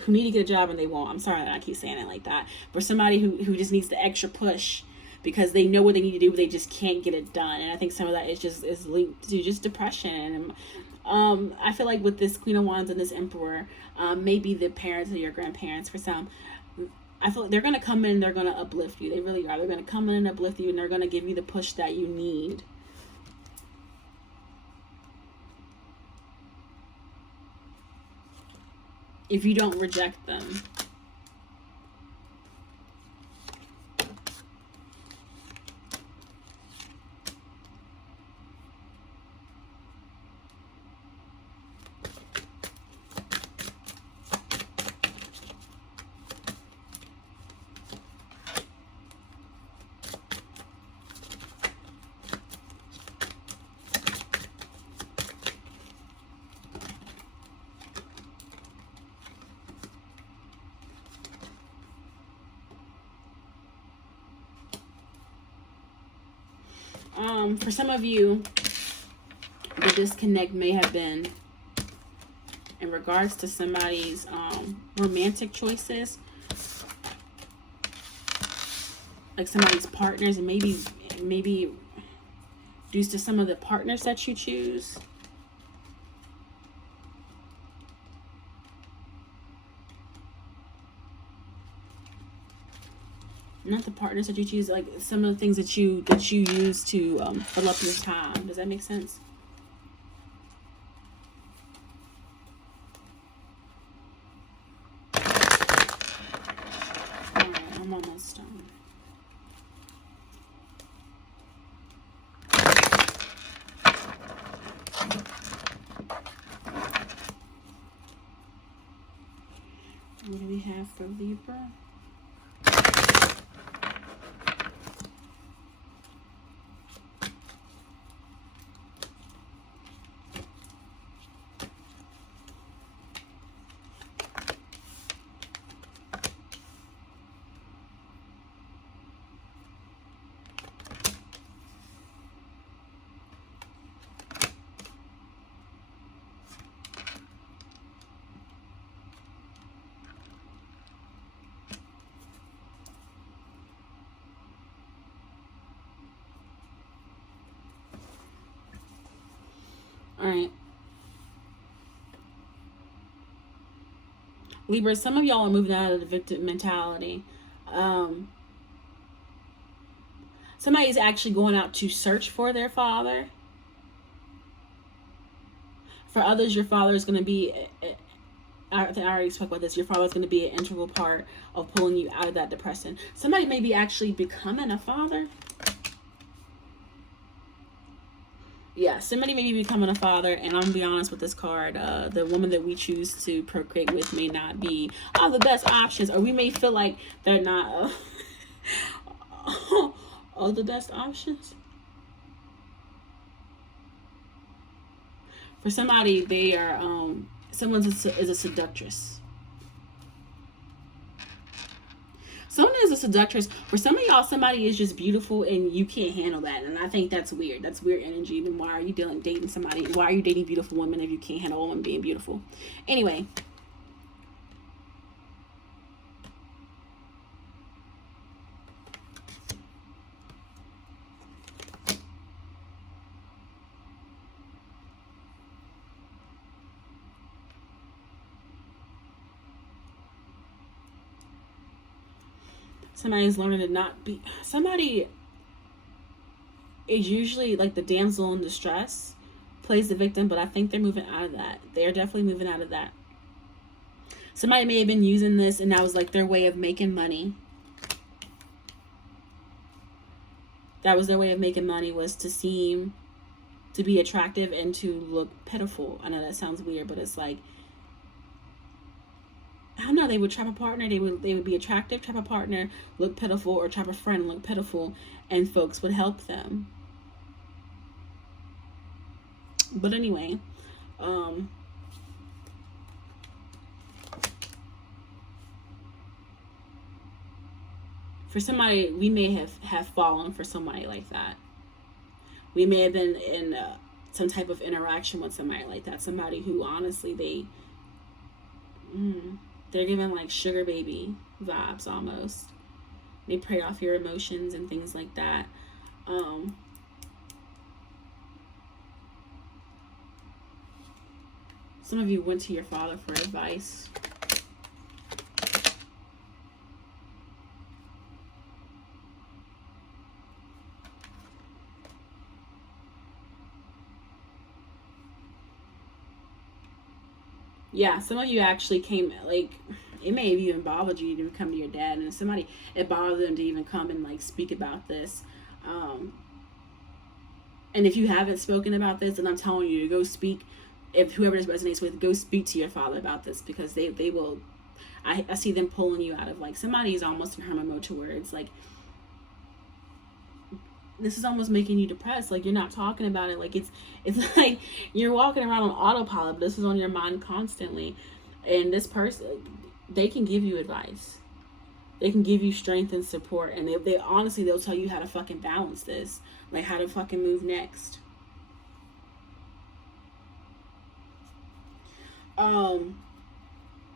need to get a job and they won't. I'm sorry that I keep saying it like that. For somebody who just needs the extra push because they know what they need to do, but they just can't get it done. And I think some of that is linked to just depression. And I feel like with this Queen of Wands and this Emperor, maybe the parents or your grandparents for some, I feel like they're going to come in and they're going to uplift you. They really are. They're going to come in and uplift you, and they're going to give you the push that you need. If you don't reject them. For some of you, the disconnect may have been in regards to somebody's romantic choices, like somebody's partners, and maybe due to some of the partners that you choose. Not the partners that you choose, like some of the things that you use to fill up your time. Does that make sense? Alright, I'm almost done. What do we have for Libra? All right. Libra, some of y'all are moving out of the victim mentality. Somebody is actually going out to search for their father. For others, your father is going to be, I already spoke about this, your father is going to be an integral part of pulling you out of that depression. Somebody may be actually becoming a father. Yeah, somebody may be becoming a father, and I'm going to be honest with this card. The woman that we choose to procreate with may not be all the best options, or we may feel like they're not all the best options. For somebody, they are, someone is a seductress. Someone is a seductress. For some of y'all, somebody is just beautiful and you can't handle that. And I think that's weird. That's weird energy. Then why are you dating somebody? Why are you dating beautiful women if you can't handle a woman being beautiful? Anyway. Somebody is learning to not be. Somebody is usually like the damsel in distress, plays the victim, but I think they're moving out of that. They're definitely moving out of that. Somebody may have been using this and that was like their way of making money. That was their way of making money, was to seem to be attractive and to look pitiful. I know that sounds weird, but it's like, I don't know, they would trap a partner, they would be attractive, trap a partner, look pitiful, or trap a friend, look pitiful, and folks would help them. But anyway, for somebody, we may have fallen for somebody like that. We may have been in some type of interaction with somebody like that. Somebody who honestly, they're giving like sugar baby vibes almost. They prey off your emotions and things like that. Some of you went to your father for advice. Yeah, some of you actually came, like, it may have even bothered you to come to your dad, and somebody, it bothered them to even come and like speak about this. And if you haven't spoken about this, then I'm telling you to go speak. If whoever this resonates with, go speak to your father about this, because they will. I see them pulling you out of, like, somebody is almost in hermit mode to where it's like, this is almost making you depressed. Like, you're not talking about it. Like, it's like you're walking around on autopilot, but this is on your mind constantly. And this person, they can give you advice. They can give you strength and support, and they honestly, they'll tell you how to fucking balance this, like how to fucking move next.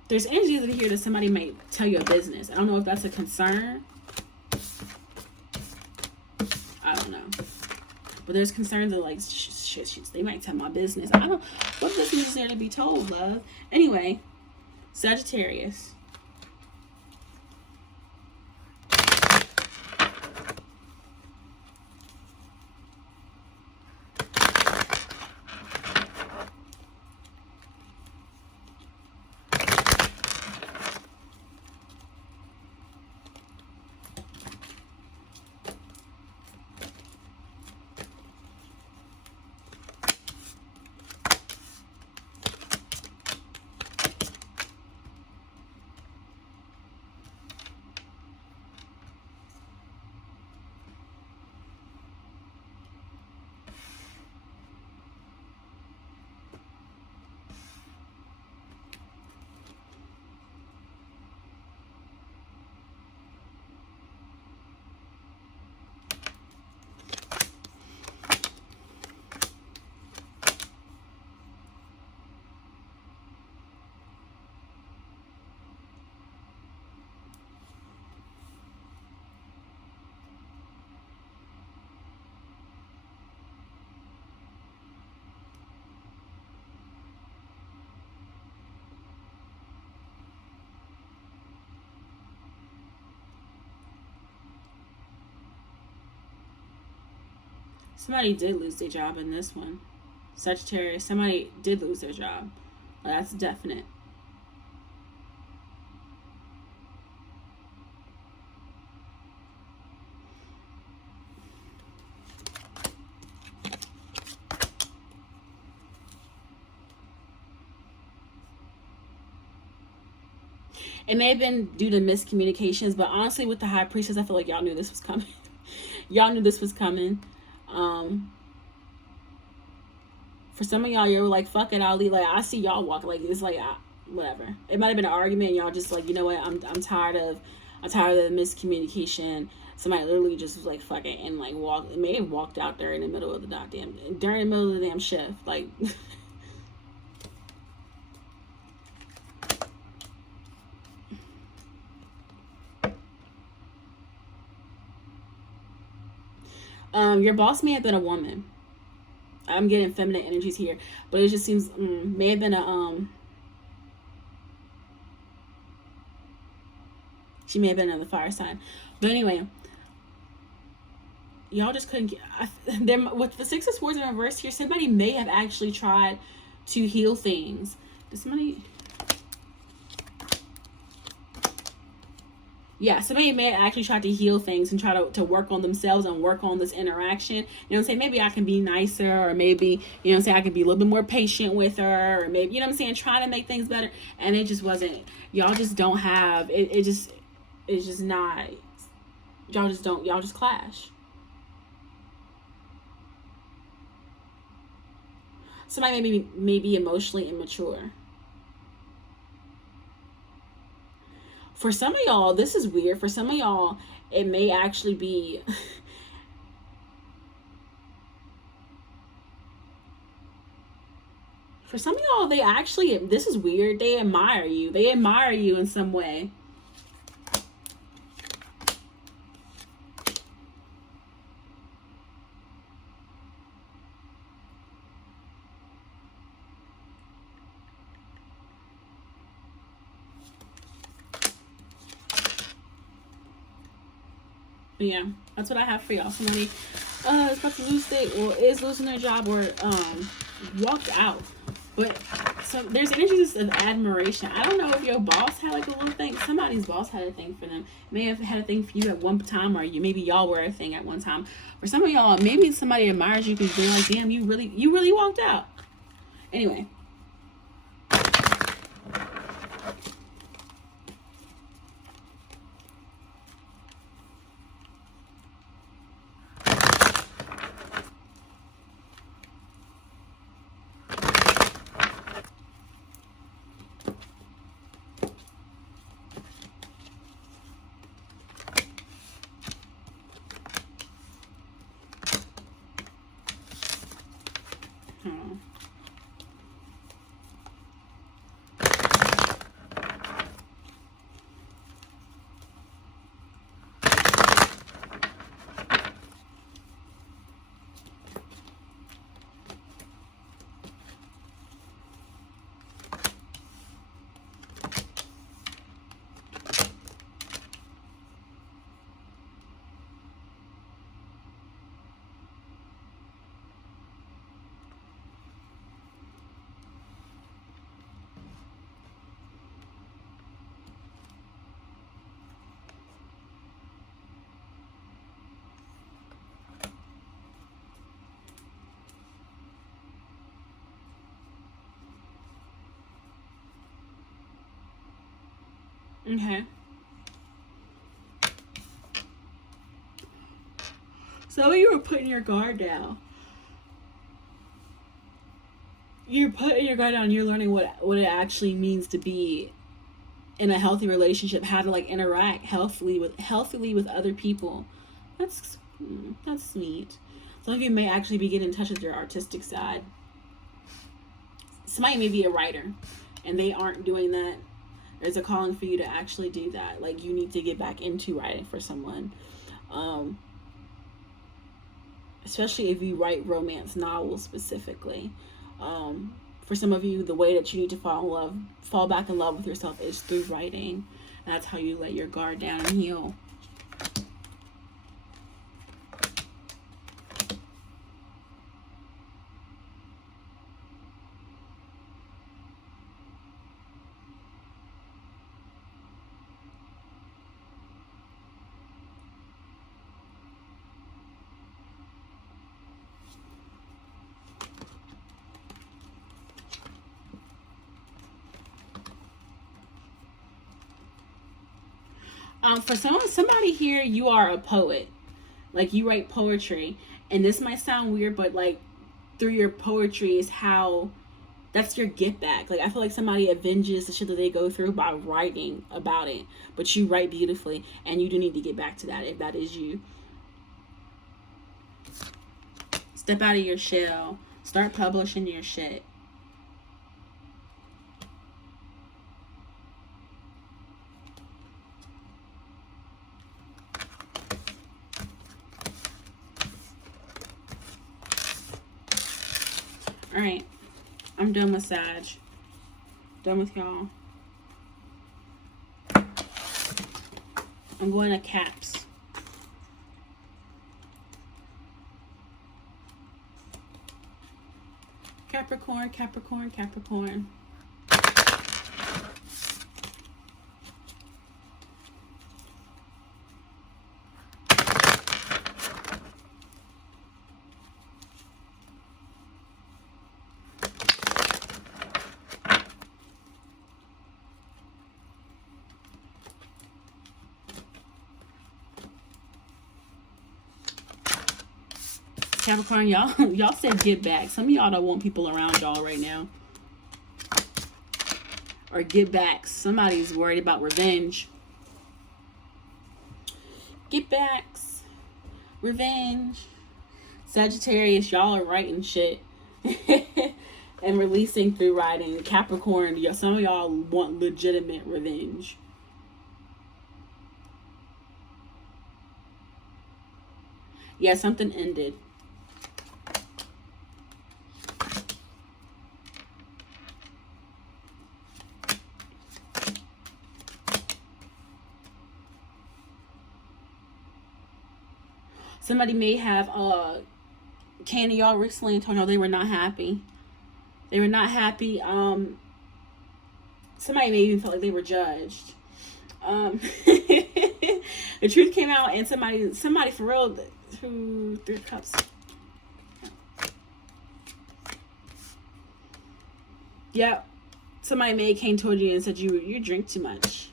There's energies in here that somebody may tell you a business. I don't know if that's a concern. I don't know. But there's concerns of like, shit, they might tell my business. I don't, what business is there to be told, love? Anyway, Sagittarius. Somebody did lose their job in this one. Sagittarius, somebody did lose their job. Well, that's definite. It may have been due to miscommunications, but honestly, with the High Priestess, I feel like y'all knew this was coming. Y'all knew this was coming. For some of y'all, you're like, fuck it, I'll leave. Like, I see y'all walk. Like, it's like, whatever. It might have been an argument. And y'all just like, you know what? I'm tired of the miscommunication. Somebody literally just was like, fuck it, and like may have walked out there in the middle of the middle of the damn shift. Like, your boss may have been a woman. I'm getting feminine energies here, but it just seems may have been she may have been on the fire sign. But anyway, y'all just couldn't get them with the Six of Swords in reverse here. Somebody may have actually tried to heal things. Does somebody? Yeah, somebody may actually try to heal things and try to work on themselves and work on this interaction. You know what I'm saying? Maybe I can be nicer, or maybe, you know what I'm saying, I can be a little bit more patient with her, or maybe, you know what I'm saying, trying to make things better. And it just wasn't, y'all just don't have, it's just not, y'all just clash. Somebody may be emotionally immature. For some of y'all, this is weird. For some of y'all, it may actually be for some of y'all, they actually, this is weird, they admire you. They admire you in some way. Yeah, that's what I have for y'all. Somebody is about to is losing their job, or walked out. But so there's energies of admiration. I don't know if your boss had like a little thing. Somebody's boss had a thing for them. May have had a thing for you at one time, or maybe y'all were a thing at one time. For some of y'all, maybe somebody admires you because they're like, damn, you really walked out. Anyway. Okay. So you were putting your guard down. You're putting your guard down. You're learning what it actually means to be in a healthy relationship. How to like interact healthily with other people. That's neat. Some of you may actually be getting in touch with your artistic side. Somebody may be a writer, and they aren't doing that. There's a calling for you to actually do that. Like, you need to get back into writing for someone. Especially if you write romance novels specifically. For some of you, the way that you need to fall back in love with yourself is through writing. And that's how you let your guard down and heal. For somebody here, you are a poet. Like, you write poetry. And this might sound weird, but like, through your poetry is how, that's your get back. Like, I feel like somebody avenges the shit that they go through by writing about it. But you write beautifully, and you do need to get back to that if that is you. Step out of your shell. Start publishing your shit. Alright, I'm done with Sag. Done with y'all. I'm going to Caps. Capricorn, Capricorn, Capricorn. Capricorn, y'all said get back. Some of y'all don't want people around y'all right now. Or get back. Somebody's worried about revenge. Get backs. Revenge. Sagittarius, y'all are writing shit. And releasing through writing. Capricorn, some of y'all want legitimate revenge. Yeah, something ended. Somebody may have came to y'all recently and told y'all they were not happy. They were not happy. Somebody may even felt like they were judged. The truth came out, and somebody for real, 2, 3 cups. Yep. Somebody may came towards you and said you drink too much.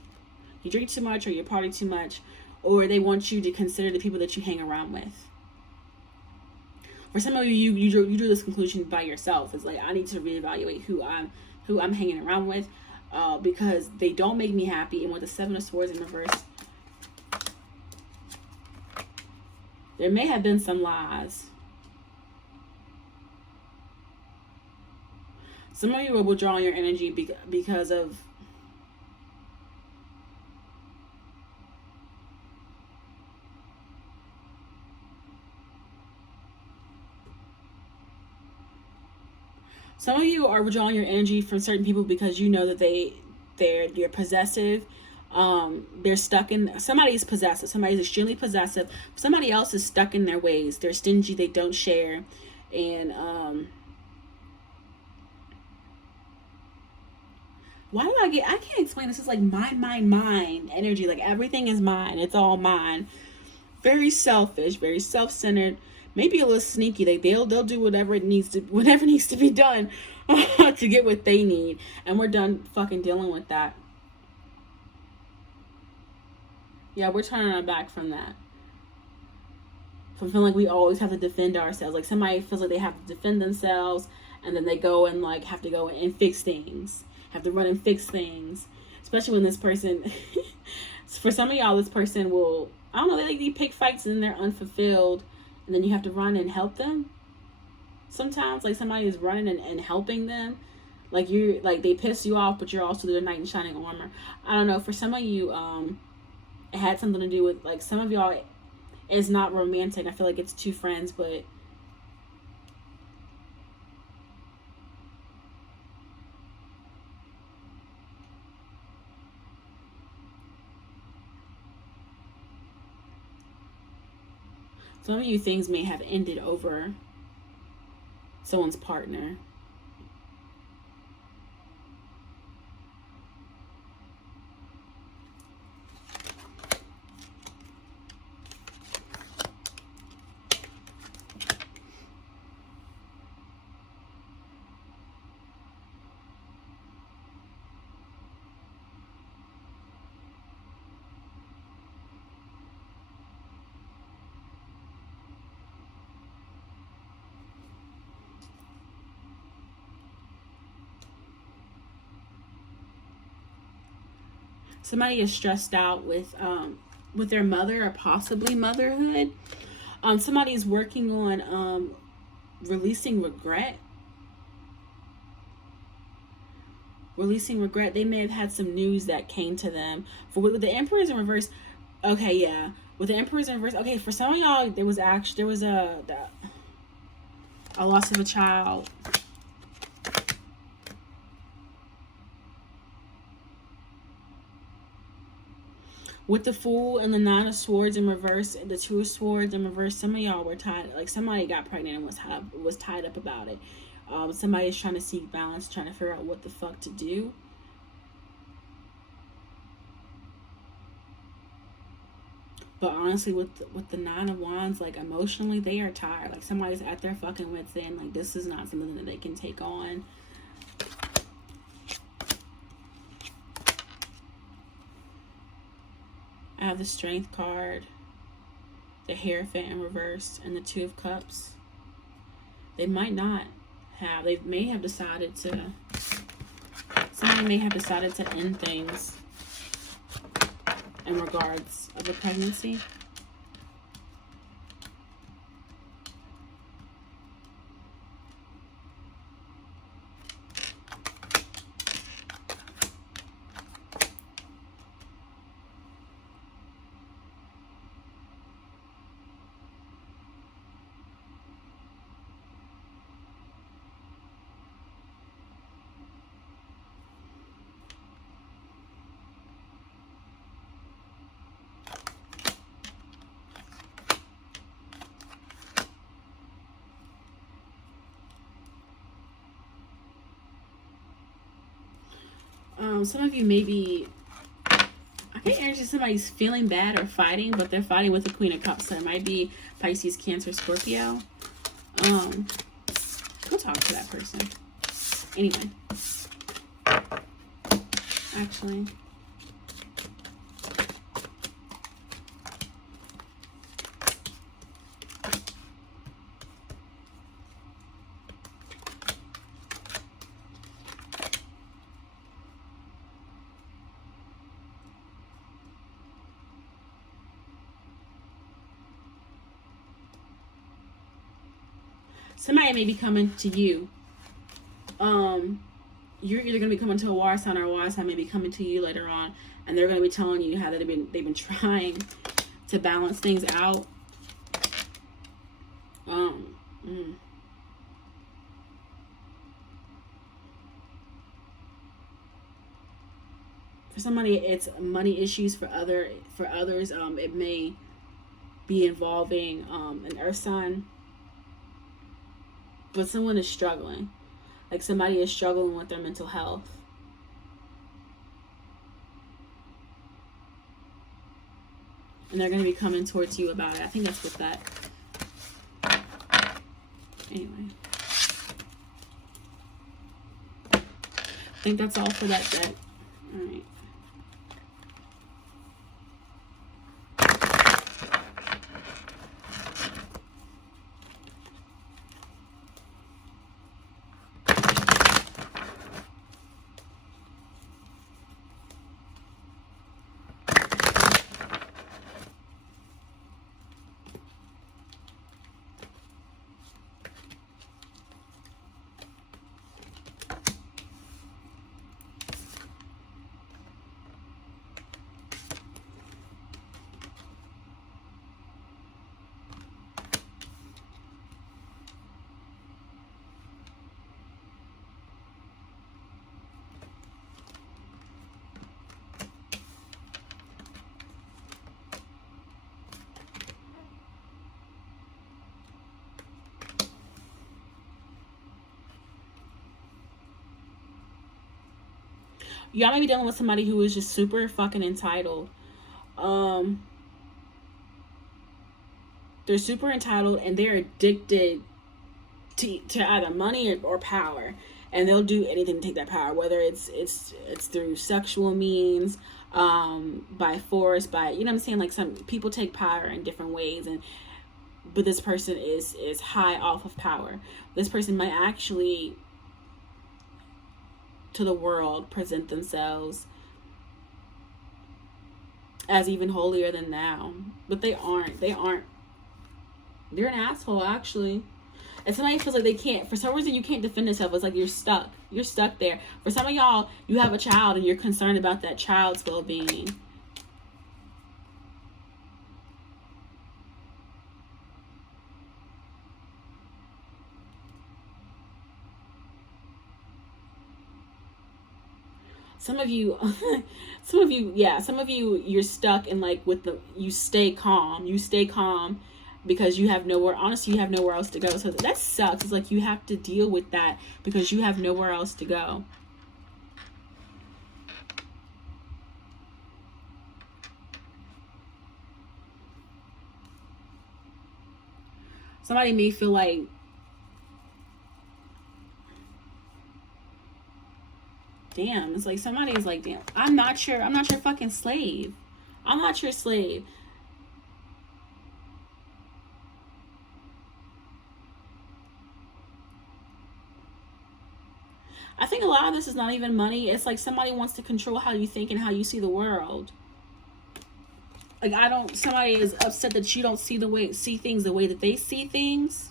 You drink too much, or you party too much. Or they want you to consider the people that you hang around with. For some of you drew this conclusion by yourself. It's like, I need to reevaluate who I'm hanging around with, because they don't make me happy. And with the 7 of Swords in reverse, there may have been some lies. Some of you will withdraw your energy because of some of you are withdrawing your energy from certain people because you know that they're possessive. They're stuck in, somebody's possessive. Somebody's extremely possessive. Somebody else is stuck in their ways. They're stingy. They don't share. And why do I can't explain this. It's like mine energy. Like, everything is mine. It's all mine. Very selfish, very self-centered. Maybe a little sneaky. Like, they'll do whatever needs to be done to get what they need. And we're done fucking dealing with that. Yeah, we're turning our back from that. From feeling like we always have to defend ourselves. Like somebody feels like they have to defend themselves, and then they go and like have to go and fix things. Have to run and fix things. Especially when this person, for some of y'all, this person will, I don't know, they pick fights and they're unfulfilled, and then you have to run and help them. Sometimes, like somebody is running and helping them. Like you, like they piss you off, but you're also their knight in shining armor. I don't know. For some of you, it had something to do with like some of y'all. It's not romantic. I feel like it's two friends, but some of you things may have ended over someone's partner. Somebody is stressed out with their mother or possibly motherhood. Somebody is working on releasing regret. Releasing regret. They may have had some news that came to them. For with the Emperor's in reverse. Okay, yeah. With the Emperor's in reverse. Okay, for some of y'all, there was a loss of a child. With the Fool and the Nine of Swords in reverse, the Two of Swords in reverse, some of y'all were tied. Like somebody got pregnant and was tied up about it. Somebody is trying to seek balance, trying to figure out what the fuck to do. But honestly, with the Nine of Wands, like emotionally, they are tired. Like somebody's at their fucking wits end. Like this is not something that they can take on. I have the Strength card, the Hierophant in reverse, and the Two of Cups. They might not have. They may have decided to. Somebody may have decided to end things in regards of a pregnancy. Some of you may be, I get energy somebody's feeling bad or fighting, but they're fighting with the Queen of Cups. So it might be Pisces, Cancer, Scorpio. Go talk to that person. Anyway. Actually. Somebody may be coming to you. You're either going to be coming to a water sign, or a water sign may be coming to you later on, and they're going to be telling you how they've been trying to balance things out. For somebody, it's money issues. For others, it may be involving an earth sign. But someone is struggling. Like somebody is struggling with their mental health. And they're going to be coming towards you about it. I think that's with that. Anyway. I think that's all for that deck. Alright. Y'all may be dealing with somebody who is just super fucking entitled. They're super entitled and they're addicted to either money or power, and they'll do anything to take that power, whether it's through sexual means, by force, by, you know what I'm saying, like some people take power in different ways, and but this person is high off of power. This person might actually to the world present themselves as even holier than thou, but they aren't. They're an asshole, actually. And somebody feels like they can't, for some reason you can't defend yourself. It's like you're stuck there. For some of y'all, you have a child and you're concerned about that child's well-being. Some of you, you're stuck in like you stay calm because you have nowhere, honestly, you have nowhere else to go. So that sucks. It's like you have to deal with that because you have nowhere else to go. Somebody may feel like, damn, it's like somebody's like, damn, I'm not your fucking slave. I'm not your slave. I think a lot of this is not even money. It's like somebody wants to control how you think and how you see the world. Like, somebody is upset that you don't see things the way that they see things.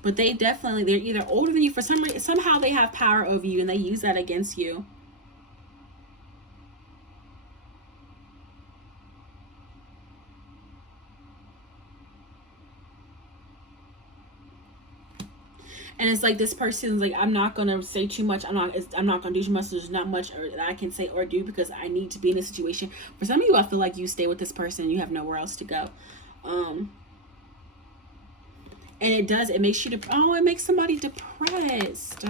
But they're either older than you for some reason. Somehow they have power over you and they use that against you. And it's like this person's like, I'm not gonna say too much. I'm not gonna do too much. There's not much that I can say or do because I need to be in a situation. For some of you, I feel like you stay with this person and you have nowhere else to go. And it makes you, it makes somebody depressed.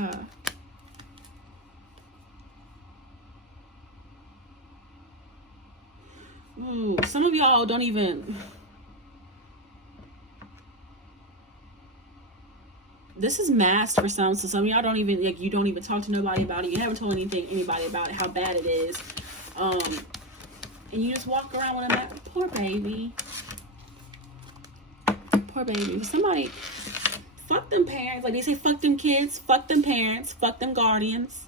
Ooh, some of y'all don't even, this is masked for some, so some of y'all don't even, like, you don't even talk to nobody about it. You haven't told anybody about it, how bad it is. And you just walk around with a mask. Poor baby. Poor baby. Somebody, fuck them parents. Like they say, fuck them kids, fuck them parents, fuck them guardians.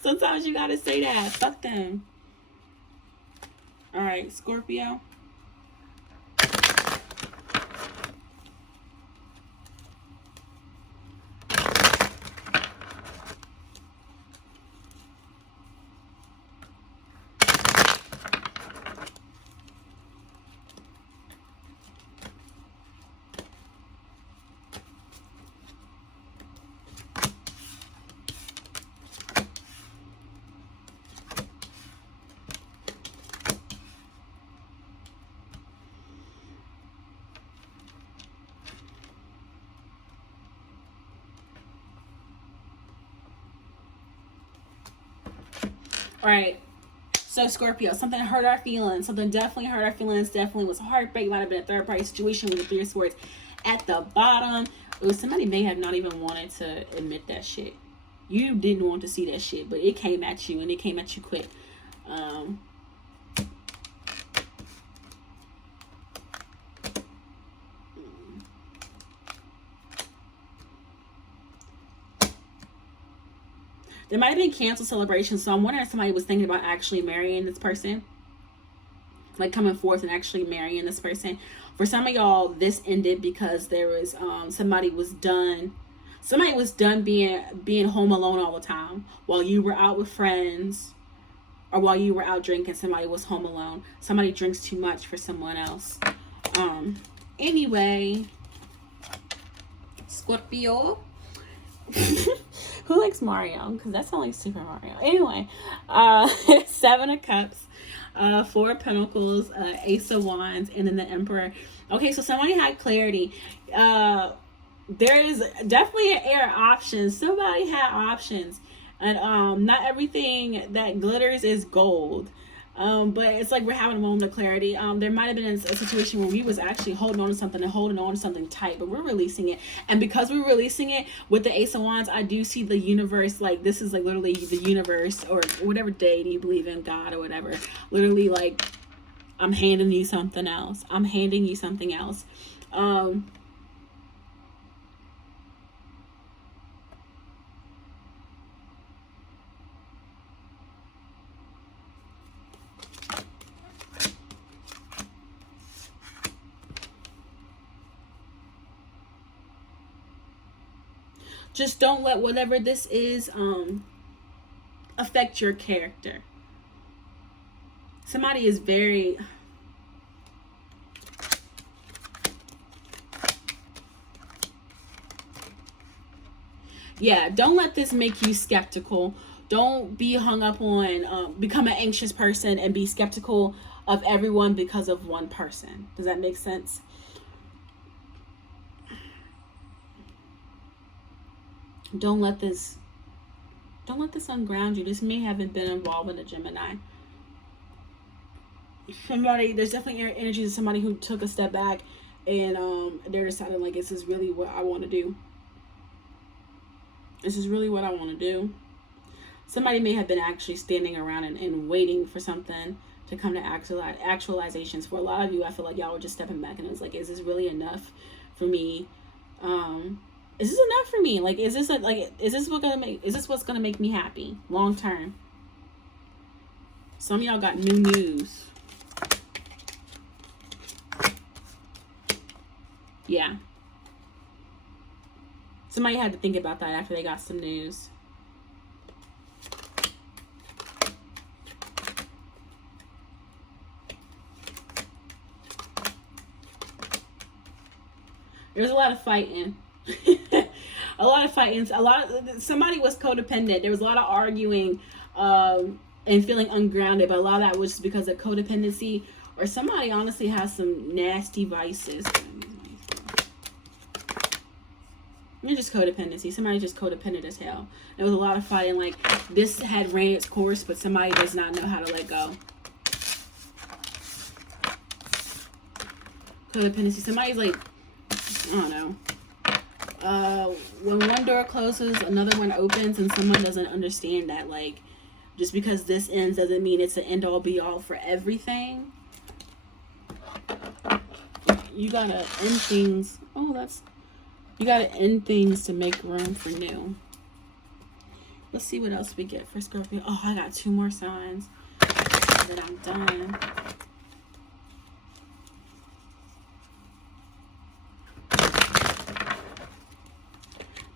Sometimes you gotta say that. Fuck them. All right, Scorpio. All right, so Scorpio, something hurt our feelings. Something definitely hurt our feelings. Definitely was heartbreak. Might have been a third party situation with the Three of Swords at the bottom. Ooh, somebody may have not even wanted to admit that shit. You didn't want to see that shit, but it came at you, and it came at you quick. There might have been canceled celebrations, so I'm wondering if somebody was thinking about actually marrying this person. Like coming forth and actually marrying this person. For some of y'all, this ended because there was somebody was done being home alone all the time. While you were out with friends or while you were out drinking, somebody was home alone. Somebody drinks too much for someone else. Anyway, Scorpio. Who likes Mario? Because that sounds like Super Mario. Anyway, 7 of Cups, 4 of Pentacles, Ace of Wands, and then the Emperor. Okay, so somebody had clarity. There is definitely an air option. Somebody had options. And not everything that glitters is gold. But it's like we're having a moment of clarity. There might have been a situation where we was actually holding on to something and holding on to something tight, but we're releasing it. And because we're releasing it with the Ace of Wands, I do see the universe, like this is like literally the universe or whatever deity you believe in, God or whatever. Literally like, I'm handing you something else. I'm handing you something else. Just don't let whatever this is affect your character. Somebody is very... Yeah, don't let this make you skeptical. Don't be hung up on become an anxious person and be skeptical of everyone because of one person. Does that make sense? Don't let this unground you. This may have been involved in a Gemini. Somebody, there's definitely energy of somebody who took a step back and they're deciding like, this is really what I want to do. This is really what I want to do. Somebody may have been actually standing around and waiting for something to come to actualizations. For a lot of you, I feel like y'all were just stepping back and it's like, is this really enough for me? Is this enough for me? Like, is this what's gonna make me happy long term? Some of y'all got new news. Yeah. Somebody had to think about that after they got some news. There's a lot of fighting. Somebody was codependent. There was a lot of arguing and feeling ungrounded, but a lot of that was because of codependency, or somebody honestly has some nasty vices. It's just codependency. Somebody just codependent as hell. There was a lot of fighting. Like, this had ran its course, but somebody does not know how to let go. Codependency. Somebody's like, I don't know. When one door closes, another one opens, and someone doesn't understand that. Like, just because this ends doesn't mean it's an end-all be-all for everything. You gotta end things. You gotta end things to make room for new. Let's see what else we get for Scorpio. Oh, I got 2 more signs. So that I'm done.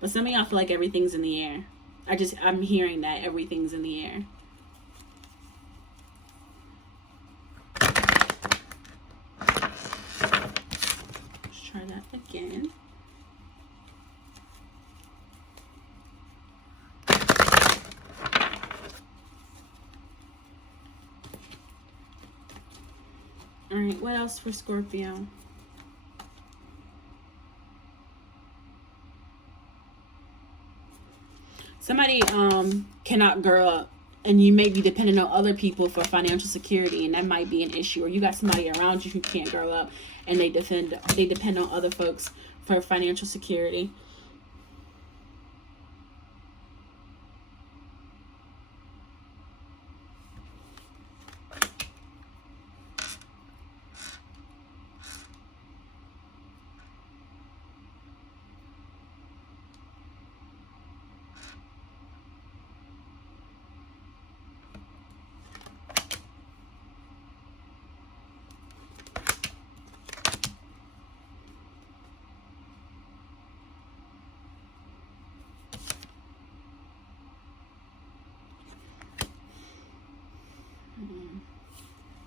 But some of y'all feel like everything's in the air. I'm hearing that everything's in the air. Let's try that again. All right, what else for Scorpio? Somebody cannot grow up, and you may be dependent on other people for financial security, and that might be an issue. Or you got somebody around you who can't grow up, and they depend on other folks for financial security.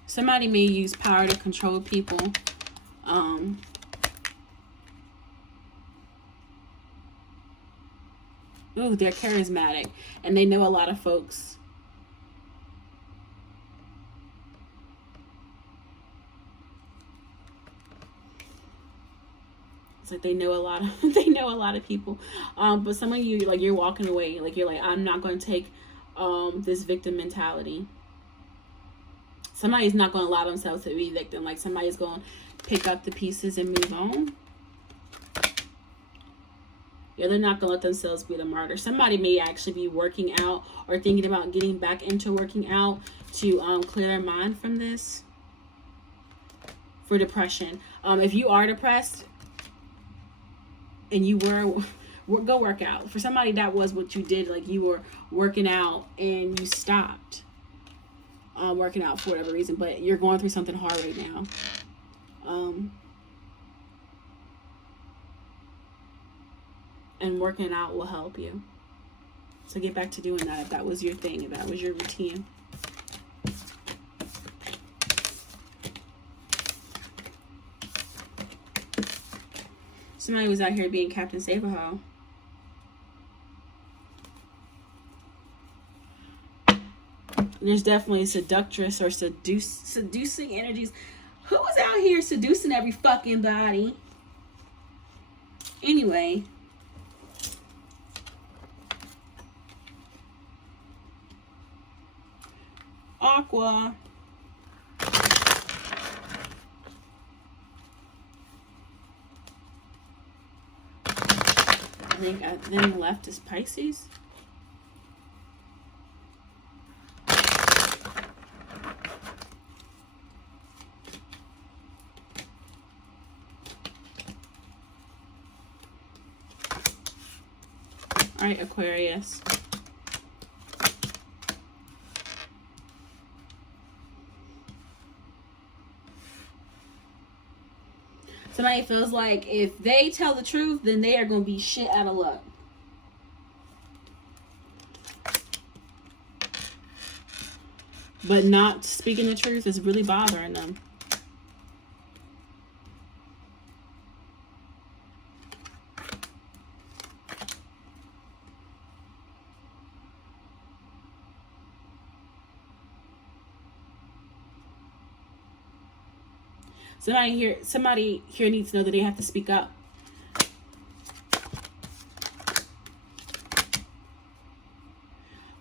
Somebody may use power to control people. Ooh, they're charismatic, and they know a lot of folks. It's like they know a lot of they know a lot of people. But some of you, like, you're walking away, like you're like, I'm not going to take this victim mentality. Somebody's not going to allow themselves to be victim. Like, somebody's going to pick up the pieces and move on. Yeah, they're not going to let themselves be the martyr. Somebody may actually be working out or thinking about getting back into working out to clear their mind from this. For depression. If you are depressed and you go work out. For somebody, that was what you did. Like, you were working out and you stopped working out for whatever reason. But you're going through something hard right now. And working out will help you. So get back to doing that if that was your thing, if that was your routine. Somebody was out here being Captain Save-A-Ho. There's definitely seductress or seducing energies. Who was out here seducing every fucking body? Anyway. Aqua. I think then left is Pisces. All right, Aquarius. Somebody feels like if they tell the truth, then they are going to be shit out of luck. But not speaking the truth is really bothering them. Somebody here needs to know that they have to speak up.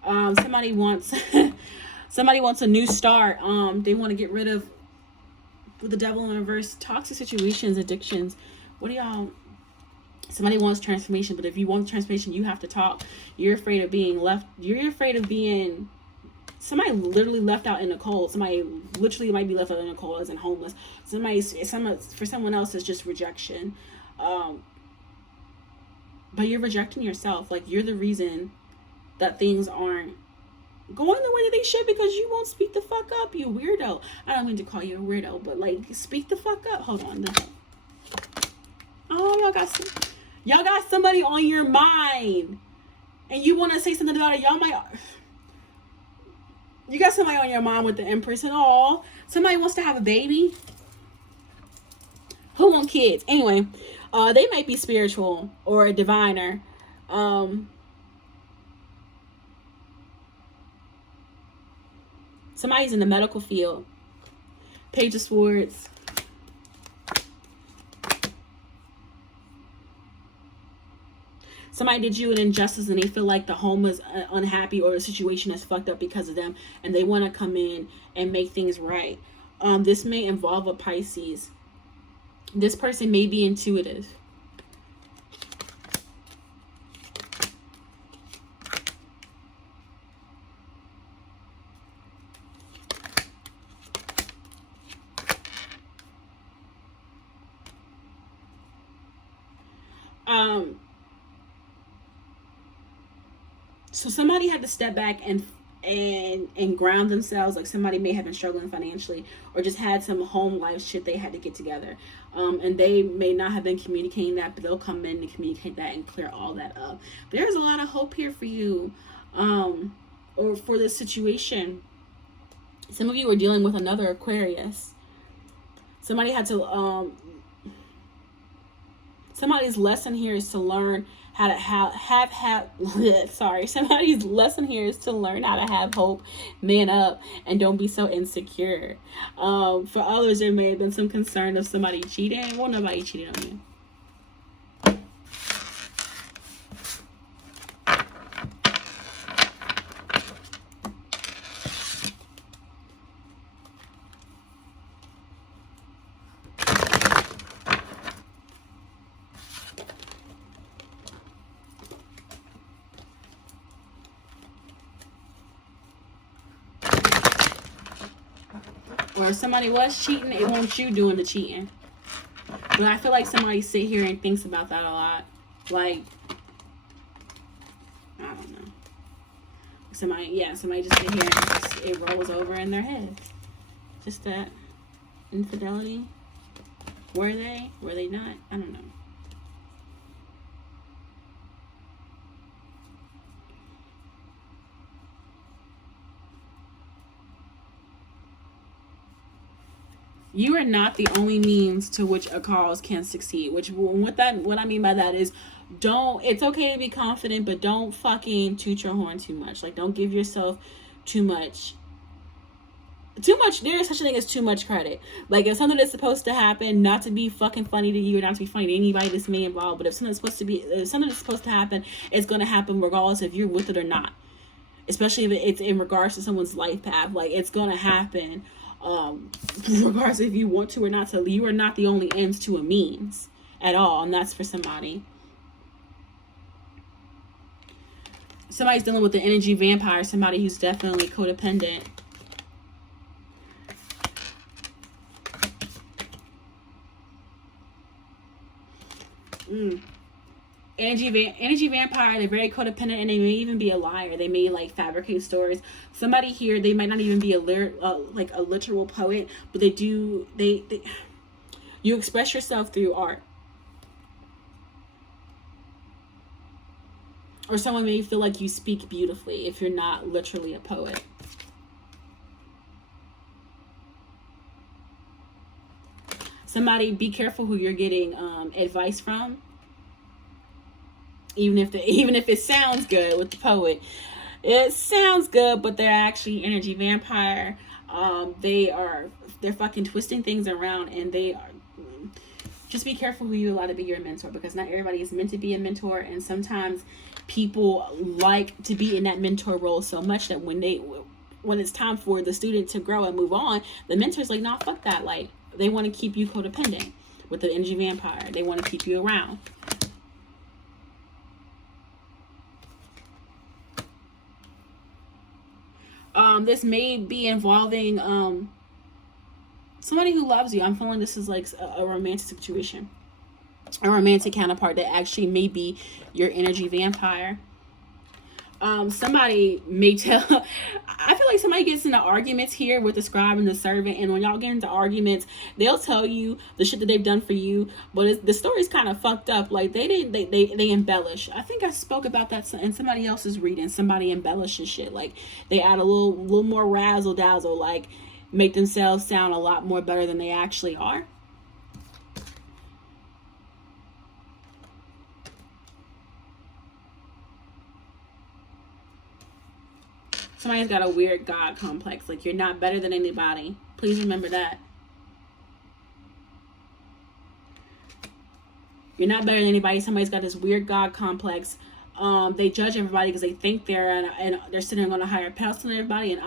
Somebody wants a new start. They want to get rid of, with the devil in reverse, toxic situations, addictions. What do y'all? Somebody wants transformation, but if you want transformation, you have to talk. You're afraid of being left. You're afraid of being. Somebody literally left out in the cold. Somebody literally might be left out in the cold as in homeless. For someone else, it's just rejection. But you're rejecting yourself. Like, you're the reason that things aren't going the way that they should because you won't speak the fuck up, you weirdo. I don't mean to call you a weirdo, but like, speak the fuck up. Hold on. Oh, y'all got somebody on your mind, and you want to say something about it. You got somebody on your mind with the Empress and all. Somebody wants to have a baby. Who wants kids? Anyway, they might be spiritual or a diviner. Somebody's in the medical field. Page of Swords. Somebody did you an injustice and they feel like the home is unhappy or the situation is fucked up because of them, and they want to come in and make things right. This may involve a Pisces. This person may be intuitive. So somebody had to step back and ground themselves. Like, somebody may have been struggling financially or just had some home life shit they had to get together. And they may not have been communicating that, but they'll come in and communicate that and clear all that up. There's a lot of hope here for you, or for this situation. Some of you are dealing with another Aquarius. Somebody had to, somebody's lesson here is to learn how to have sorry, somebody's lesson here is to learn how to have hope, man up, and don't be so insecure. For others, there may have been some concern of somebody cheating. Well, nobody cheated on you. Or if somebody was cheating, it won't you doing the cheating. But I feel like somebody sit here and thinks about that a lot. Like, I don't know. Somebody just sit here and it rolls over in their head. Just that infidelity. Were they? Were they not? I don't know. You are not the only means to which a cause can succeed. What I mean by that is, it's okay to be confident, but don't fucking toot your horn too much. Like, don't give yourself too much. There is such a thing as too much credit. Like, if something is supposed to happen, not to be fucking funny to you or not to be funny to anybody that's me involved, but if something is supposed to happen, it's going to happen regardless if you're with it or not. Especially if it's in regards to someone's life path. Like, it's going to happen. Regardless if you want to or not. So you are not the only ends to a means at all, and that's for somebody. Somebody's dealing with the energy vampire, somebody who's definitely codependent. Energy vampire, they're very codependent, and they may even be a liar. They may like fabricate stories. Somebody here, they might not even be a literal poet, but you express yourself through art. Or someone may feel like you speak beautifully if you're not literally a poet. Somebody, be careful who you're getting advice from. Even if it sounds good with the poet, it sounds good, but they're actually energy vampire. They're fucking twisting things around, and they are. Just be careful who you allow to be your mentor, because not everybody is meant to be a mentor, and sometimes people like to be in that mentor role so much that when it's time for the student to grow and move on, the mentor's like, nah, fuck that. Like, they want to keep you codependent with the energy vampire. They want to keep you around. This may be involving somebody who loves you. I'm feeling this is like a romantic situation, a romantic counterpart that actually may be your energy vampire. Somebody may tell. I feel like somebody gets into arguments here with the scribe and the servant, and when y'all get into arguments, they'll tell you the shit that they've done for you, but the story's kind of fucked up. Like they embellish. I think I spoke about that in somebody else's reading. Somebody embellishes shit. Like, they add a little more razzle dazzle, like make themselves sound a lot more better than they actually are. Somebody's got a weird God complex. Like, you're not better than anybody. Please remember that. You're not better than anybody. Somebody's got this weird God complex. They judge everybody because they think they're sitting on a higher pedestal than everybody and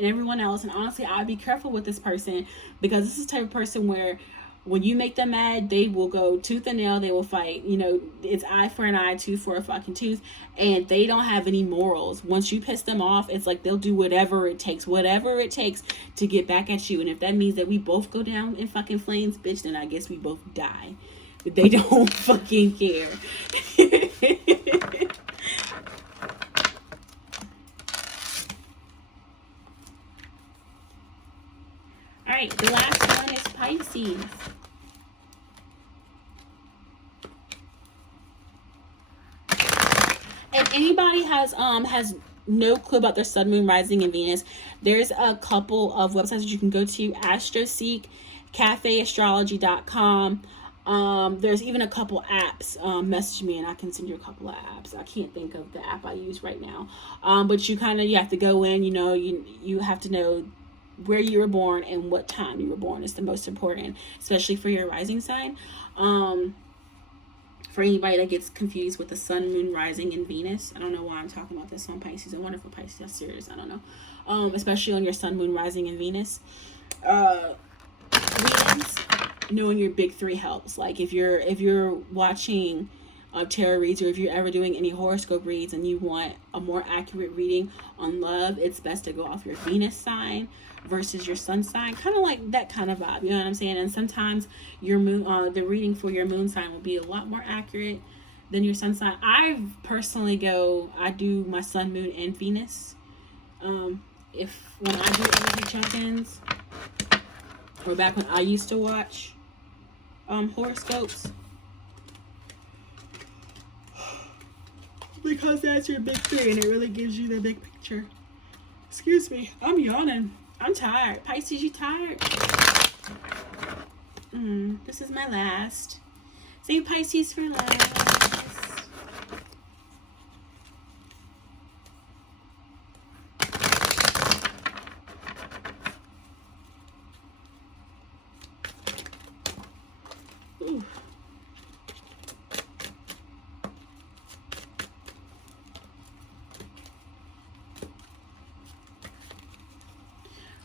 everyone else. And honestly, I'd be careful with this person, because this is the type of person where when you make them mad, they will go tooth and nail. They will fight. You know, it's eye for an eye, tooth for a fucking tooth. And they don't have any morals. Once you piss them off, it's like they'll do whatever it takes to get back at you. And if that means that we both go down in fucking flames, bitch, then I guess we both die. They don't fucking care. All right, the last one is Pisces. If anybody has no clue about their sun, moon, rising, and Venus, there's a couple of websites that you can go to: AstroSeek, CafeAstrology.com. There's even a couple apps. Message me and I can send you a couple of apps. I can't think of the app I use right now. But you have to go in, you have to know where you were born and what time you were born is the most important, especially for your rising sign. For anybody that gets confused with the sun, moon, rising, and Venus. I don't know why I'm talking about this on Pisces. A wonderful Pisces. That's serious. I don't know. Especially on your sun, moon, rising, and Venus. Readings, knowing your big three helps. Like if you're watching tarot reads, or if you're ever doing any horoscope reads and you want a more accurate reading on love, it's best to go off your Venus sign versus your sun sign, kind of like that kind of vibe, you know what I'm saying? And sometimes your moon, the reading for your moon sign will be a lot more accurate than your sun sign. I do my sun, moon, and Venus. When I do energy check-ins, or back when I used to watch horoscopes, because that's your big three and it really gives you the big picture. Excuse me, I'm yawning. I'm tired. Pisces, you tired? This is my last. Save Pisces for last. Ooh.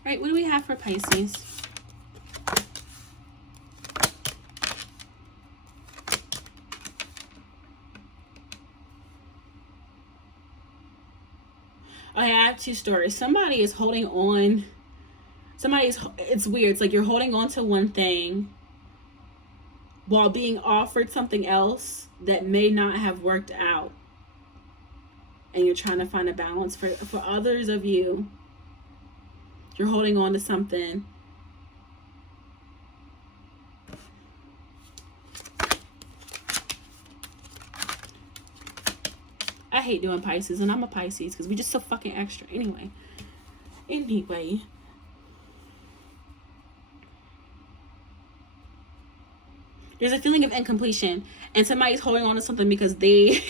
Right, what do we have for Pisces? Okay, I have two stories. Somebody is holding on. It's weird. It's like you're holding on to one thing while being offered something else that may not have worked out. And you're trying to find a balance. For others of you, you're holding on to something I hate doing Pisces, and I'm a Pisces because we just so fucking extra. Anyway, there's a feeling of incompletion, and somebody's holding on to something because they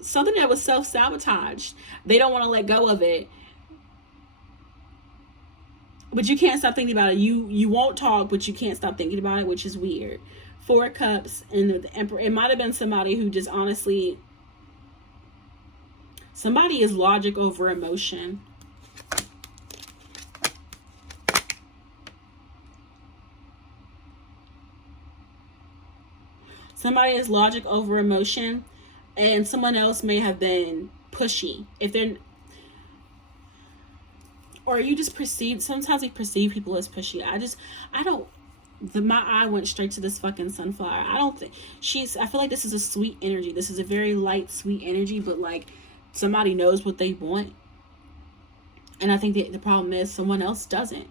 something that was self-sabotaged. They don't want to let go of it. But you can't stop thinking about it. You won't talk, but you can't stop thinking about it, which is weird. 4 Cups and the Emperor. It might have been somebody who just honestly... Somebody is logic over emotion. Somebody is logic over emotion, and someone else may have been pushy. If they're... Or you just perceive... Sometimes we perceive people as pushy. My eye went straight to this fucking sunflower. I feel like this is a sweet energy. This is a very light, sweet energy, but like somebody knows what they want. And I think the problem is someone else doesn't.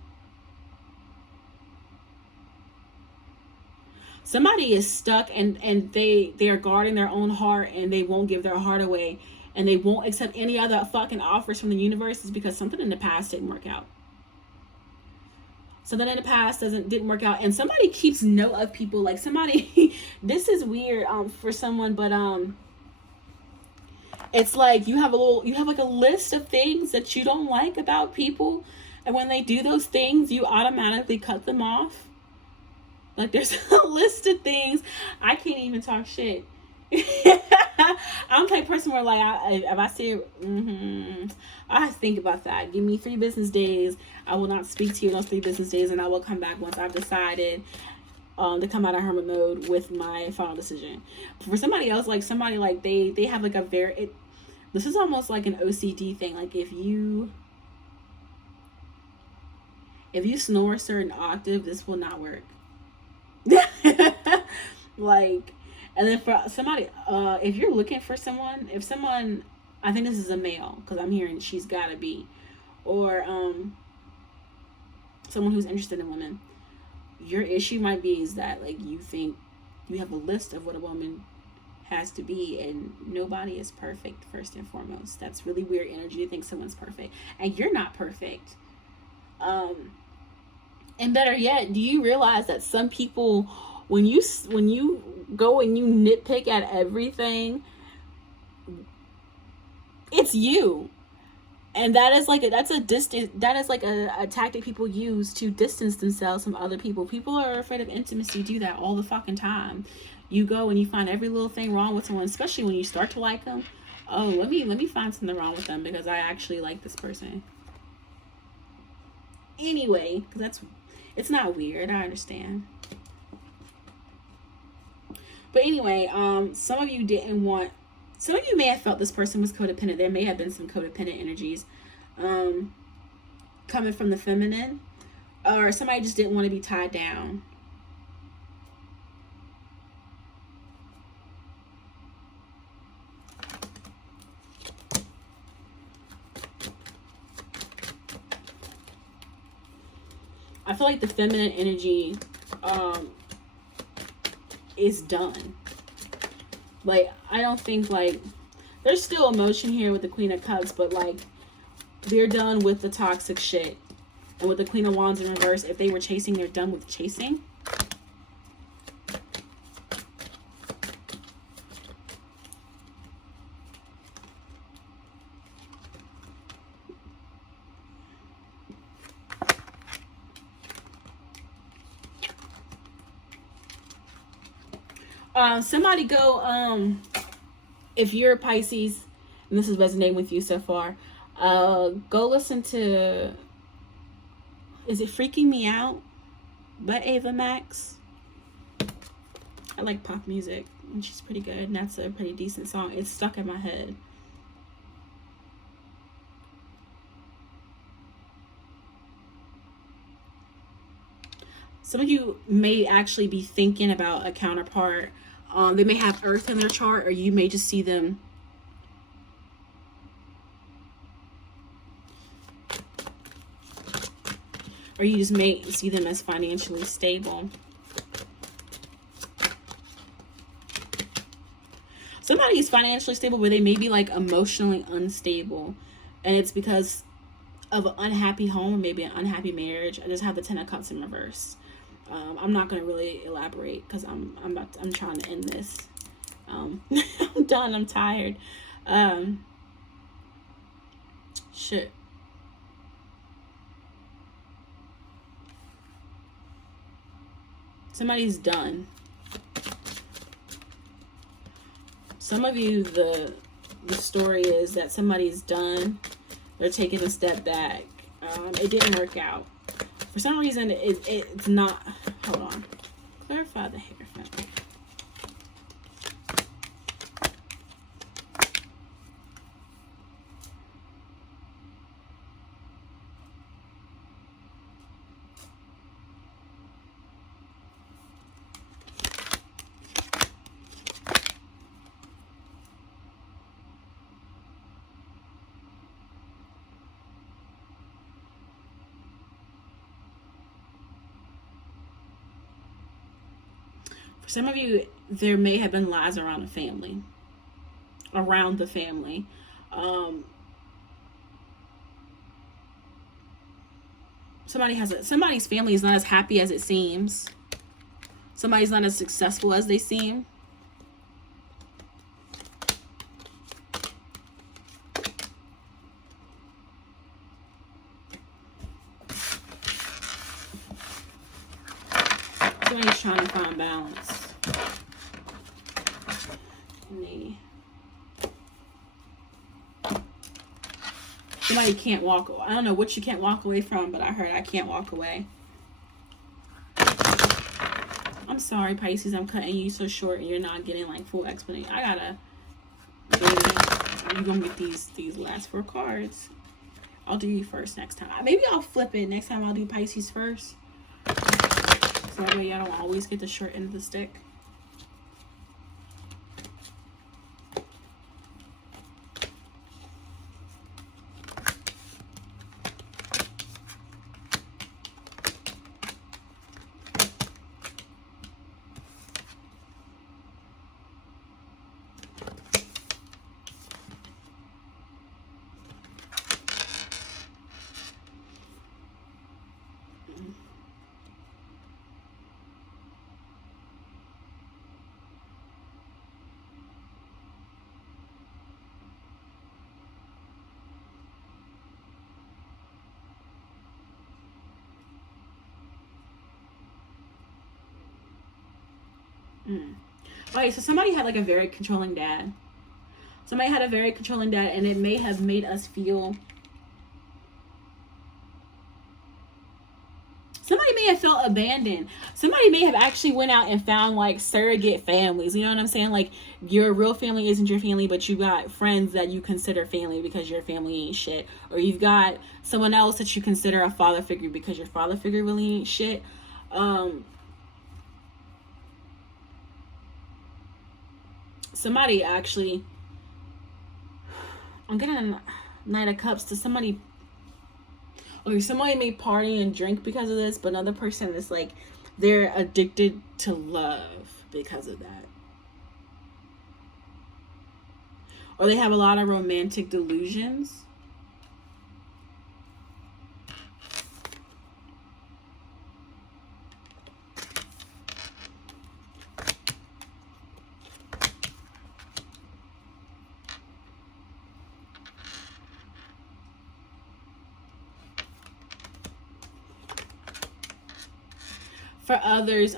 Somebody is stuck and they are guarding their own heart, and they won't give their heart away, and they won't accept any other fucking offers from the universe, is because something in the past didn't work out. Something in the past didn't work out, and somebody keeps note of people. Like somebody, this is weird for someone, but it's like you have like a list of things that you don't like about people, and when they do those things, you automatically cut them off. Like there's a list of things. I can't even talk shit. I'm the type of person where like if I say I have to think about that. Give me 3 business days. I will not speak to you in those 3 business days, and I will come back once I've decided to come out of hermit mode with my final decision. For somebody else, like somebody like they have like this is almost like an OCD thing. Like if you snore a certain octave, this will not work. Like, and then for somebody, if you're looking for someone, I think this is a male, because I'm hearing she's gotta be, or someone who's interested in women, your issue might be is that like you think you have a list of what a woman has to be, and nobody is perfect. First and foremost, that's really weird energy to think someone's perfect, and you're not perfect. And better yet, do you realize that some people when you go and you nitpick at everything, it's you. And that is like a tactic people use to distance themselves from other people. People are afraid of intimacy, do that all the fucking time. You go and you find every little thing wrong with someone, especially when you start to like them. Oh, let me find something wrong with them because I actually like this person. Anyway, it's not weird, I understand. But anyway, some of you may have felt this person was codependent. There may have been some codependent energies coming from the feminine, or somebody just didn't want to be tied down. I feel like the feminine energy is done. Like, I don't think, like, there's still emotion here with the Queen of Cups, but like, they're done with the toxic shit. And with the Queen of Wands in reverse, if they were chasing, they're done with chasing. Somebody go, if you're a Pisces, and this is resonating with you so far, go listen to, is it Freaking Me Out by Ava Max? I like pop music, and she's pretty good, and that's a pretty decent song. It's stuck in my head. Some of you may actually be thinking about a counterpart. They may have Earth in their chart, or you may just see them. Or you just may see them as financially stable. Somebody is financially stable, but they may be like emotionally unstable. And it's because of an unhappy home, maybe an unhappy marriage. I just have the Ten of Cups in reverse. I'm not going to really elaborate because I'm trying to end this. I'm done. I'm tired. Shit. Somebody's done. Some of you, the story is that somebody's done. They're taking a step back. It didn't work out. For some reason, it's not. Hold on. Clarify the hair family. For some of you, there may have been lies around the family. Somebody's family is not as happy as it seems. Somebody's not as successful as they seem. Somebody's trying to find balance. Somebody can't walk away. I don't know what you can't walk away from, but I heard I can't walk away. I'm sorry, Pisces. I'm cutting you so short and you're not getting like full explanation. You're gonna get these last 4 cards. I'll do you first next time. Maybe I'll flip it. Next time I'll do Pisces first. So that way I don't always get the short end of the stick. Okay, so somebody had like a very controlling dad. Somebody had a very controlling dad, and it may have made us feel. Somebody may have felt abandoned. Somebody may have actually went out and found like surrogate families. You know what I'm saying? Like your real family isn't your family, but you got friends that you consider family because your family ain't shit. Or you've got someone else that you consider a father figure because your father figure really ain't shit. Somebody actually, I'm getting a Knight of Cups to somebody. Okay, somebody may party and drink because of this, but another person is like, they're addicted to love because of that. Or they have a lot of romantic delusions. For others,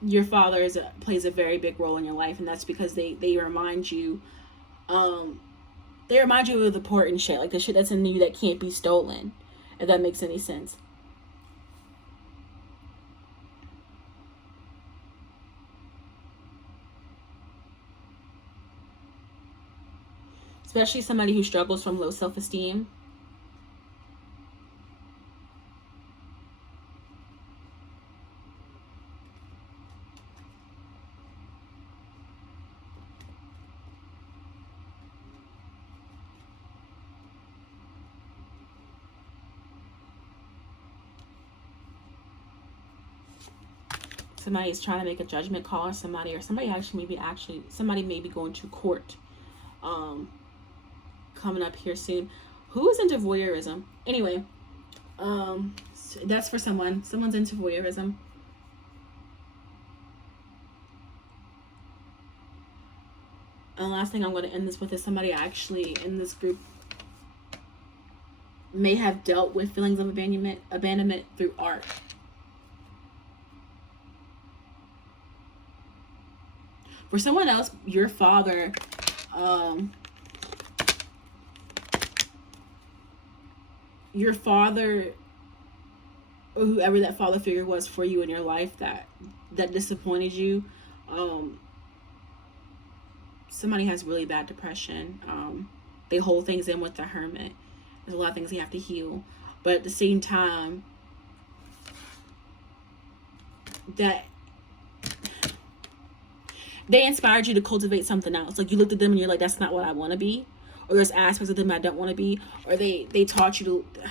your father plays a very big role in your life, and that's because they remind you, they remind you of the important shit, like the shit that's in you that can't be stolen, if that makes any sense. Especially somebody who struggles from low self-esteem. Somebody is trying to make a judgment call on somebody, or somebody somebody may be going to court coming up here soon. Who is into voyeurism? Anyway, that's for someone's into voyeurism. And the last thing I'm going to end this with is somebody actually in this group may have dealt with feelings of abandonment through art. For someone else, your father, your father, or whoever that father figure was for you in your life that disappointed you, somebody has really bad depression. They hold things in with the hermit. There's a lot of things you have to heal, but at the same time, that they inspired you to cultivate something else. Like you looked at them and you're like, that's not what I want to be. Or there's aspects of them I don't want to be. Or they taught you to,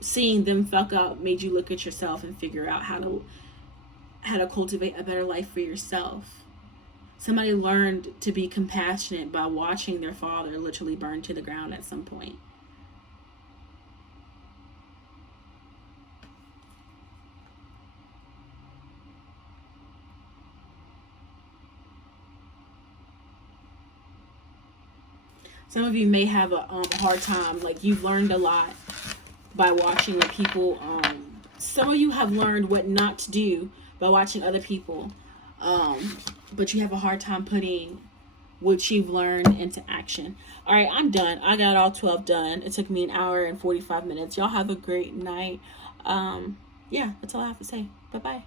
seeing them fuck up made you look at yourself and figure out how to cultivate a better life for yourself. Somebody learned to be compassionate by watching their father literally burn to the ground at some point. Some of you may have a hard time, like you've learned a lot by watching the people. Some of you have learned what not to do by watching other people, but you have a hard time putting what you've learned into action. All right, I'm done. I got all 12 done. It took me an hour and 45 minutes. Y'all have a great night. Yeah, that's all I have to say. Bye-bye.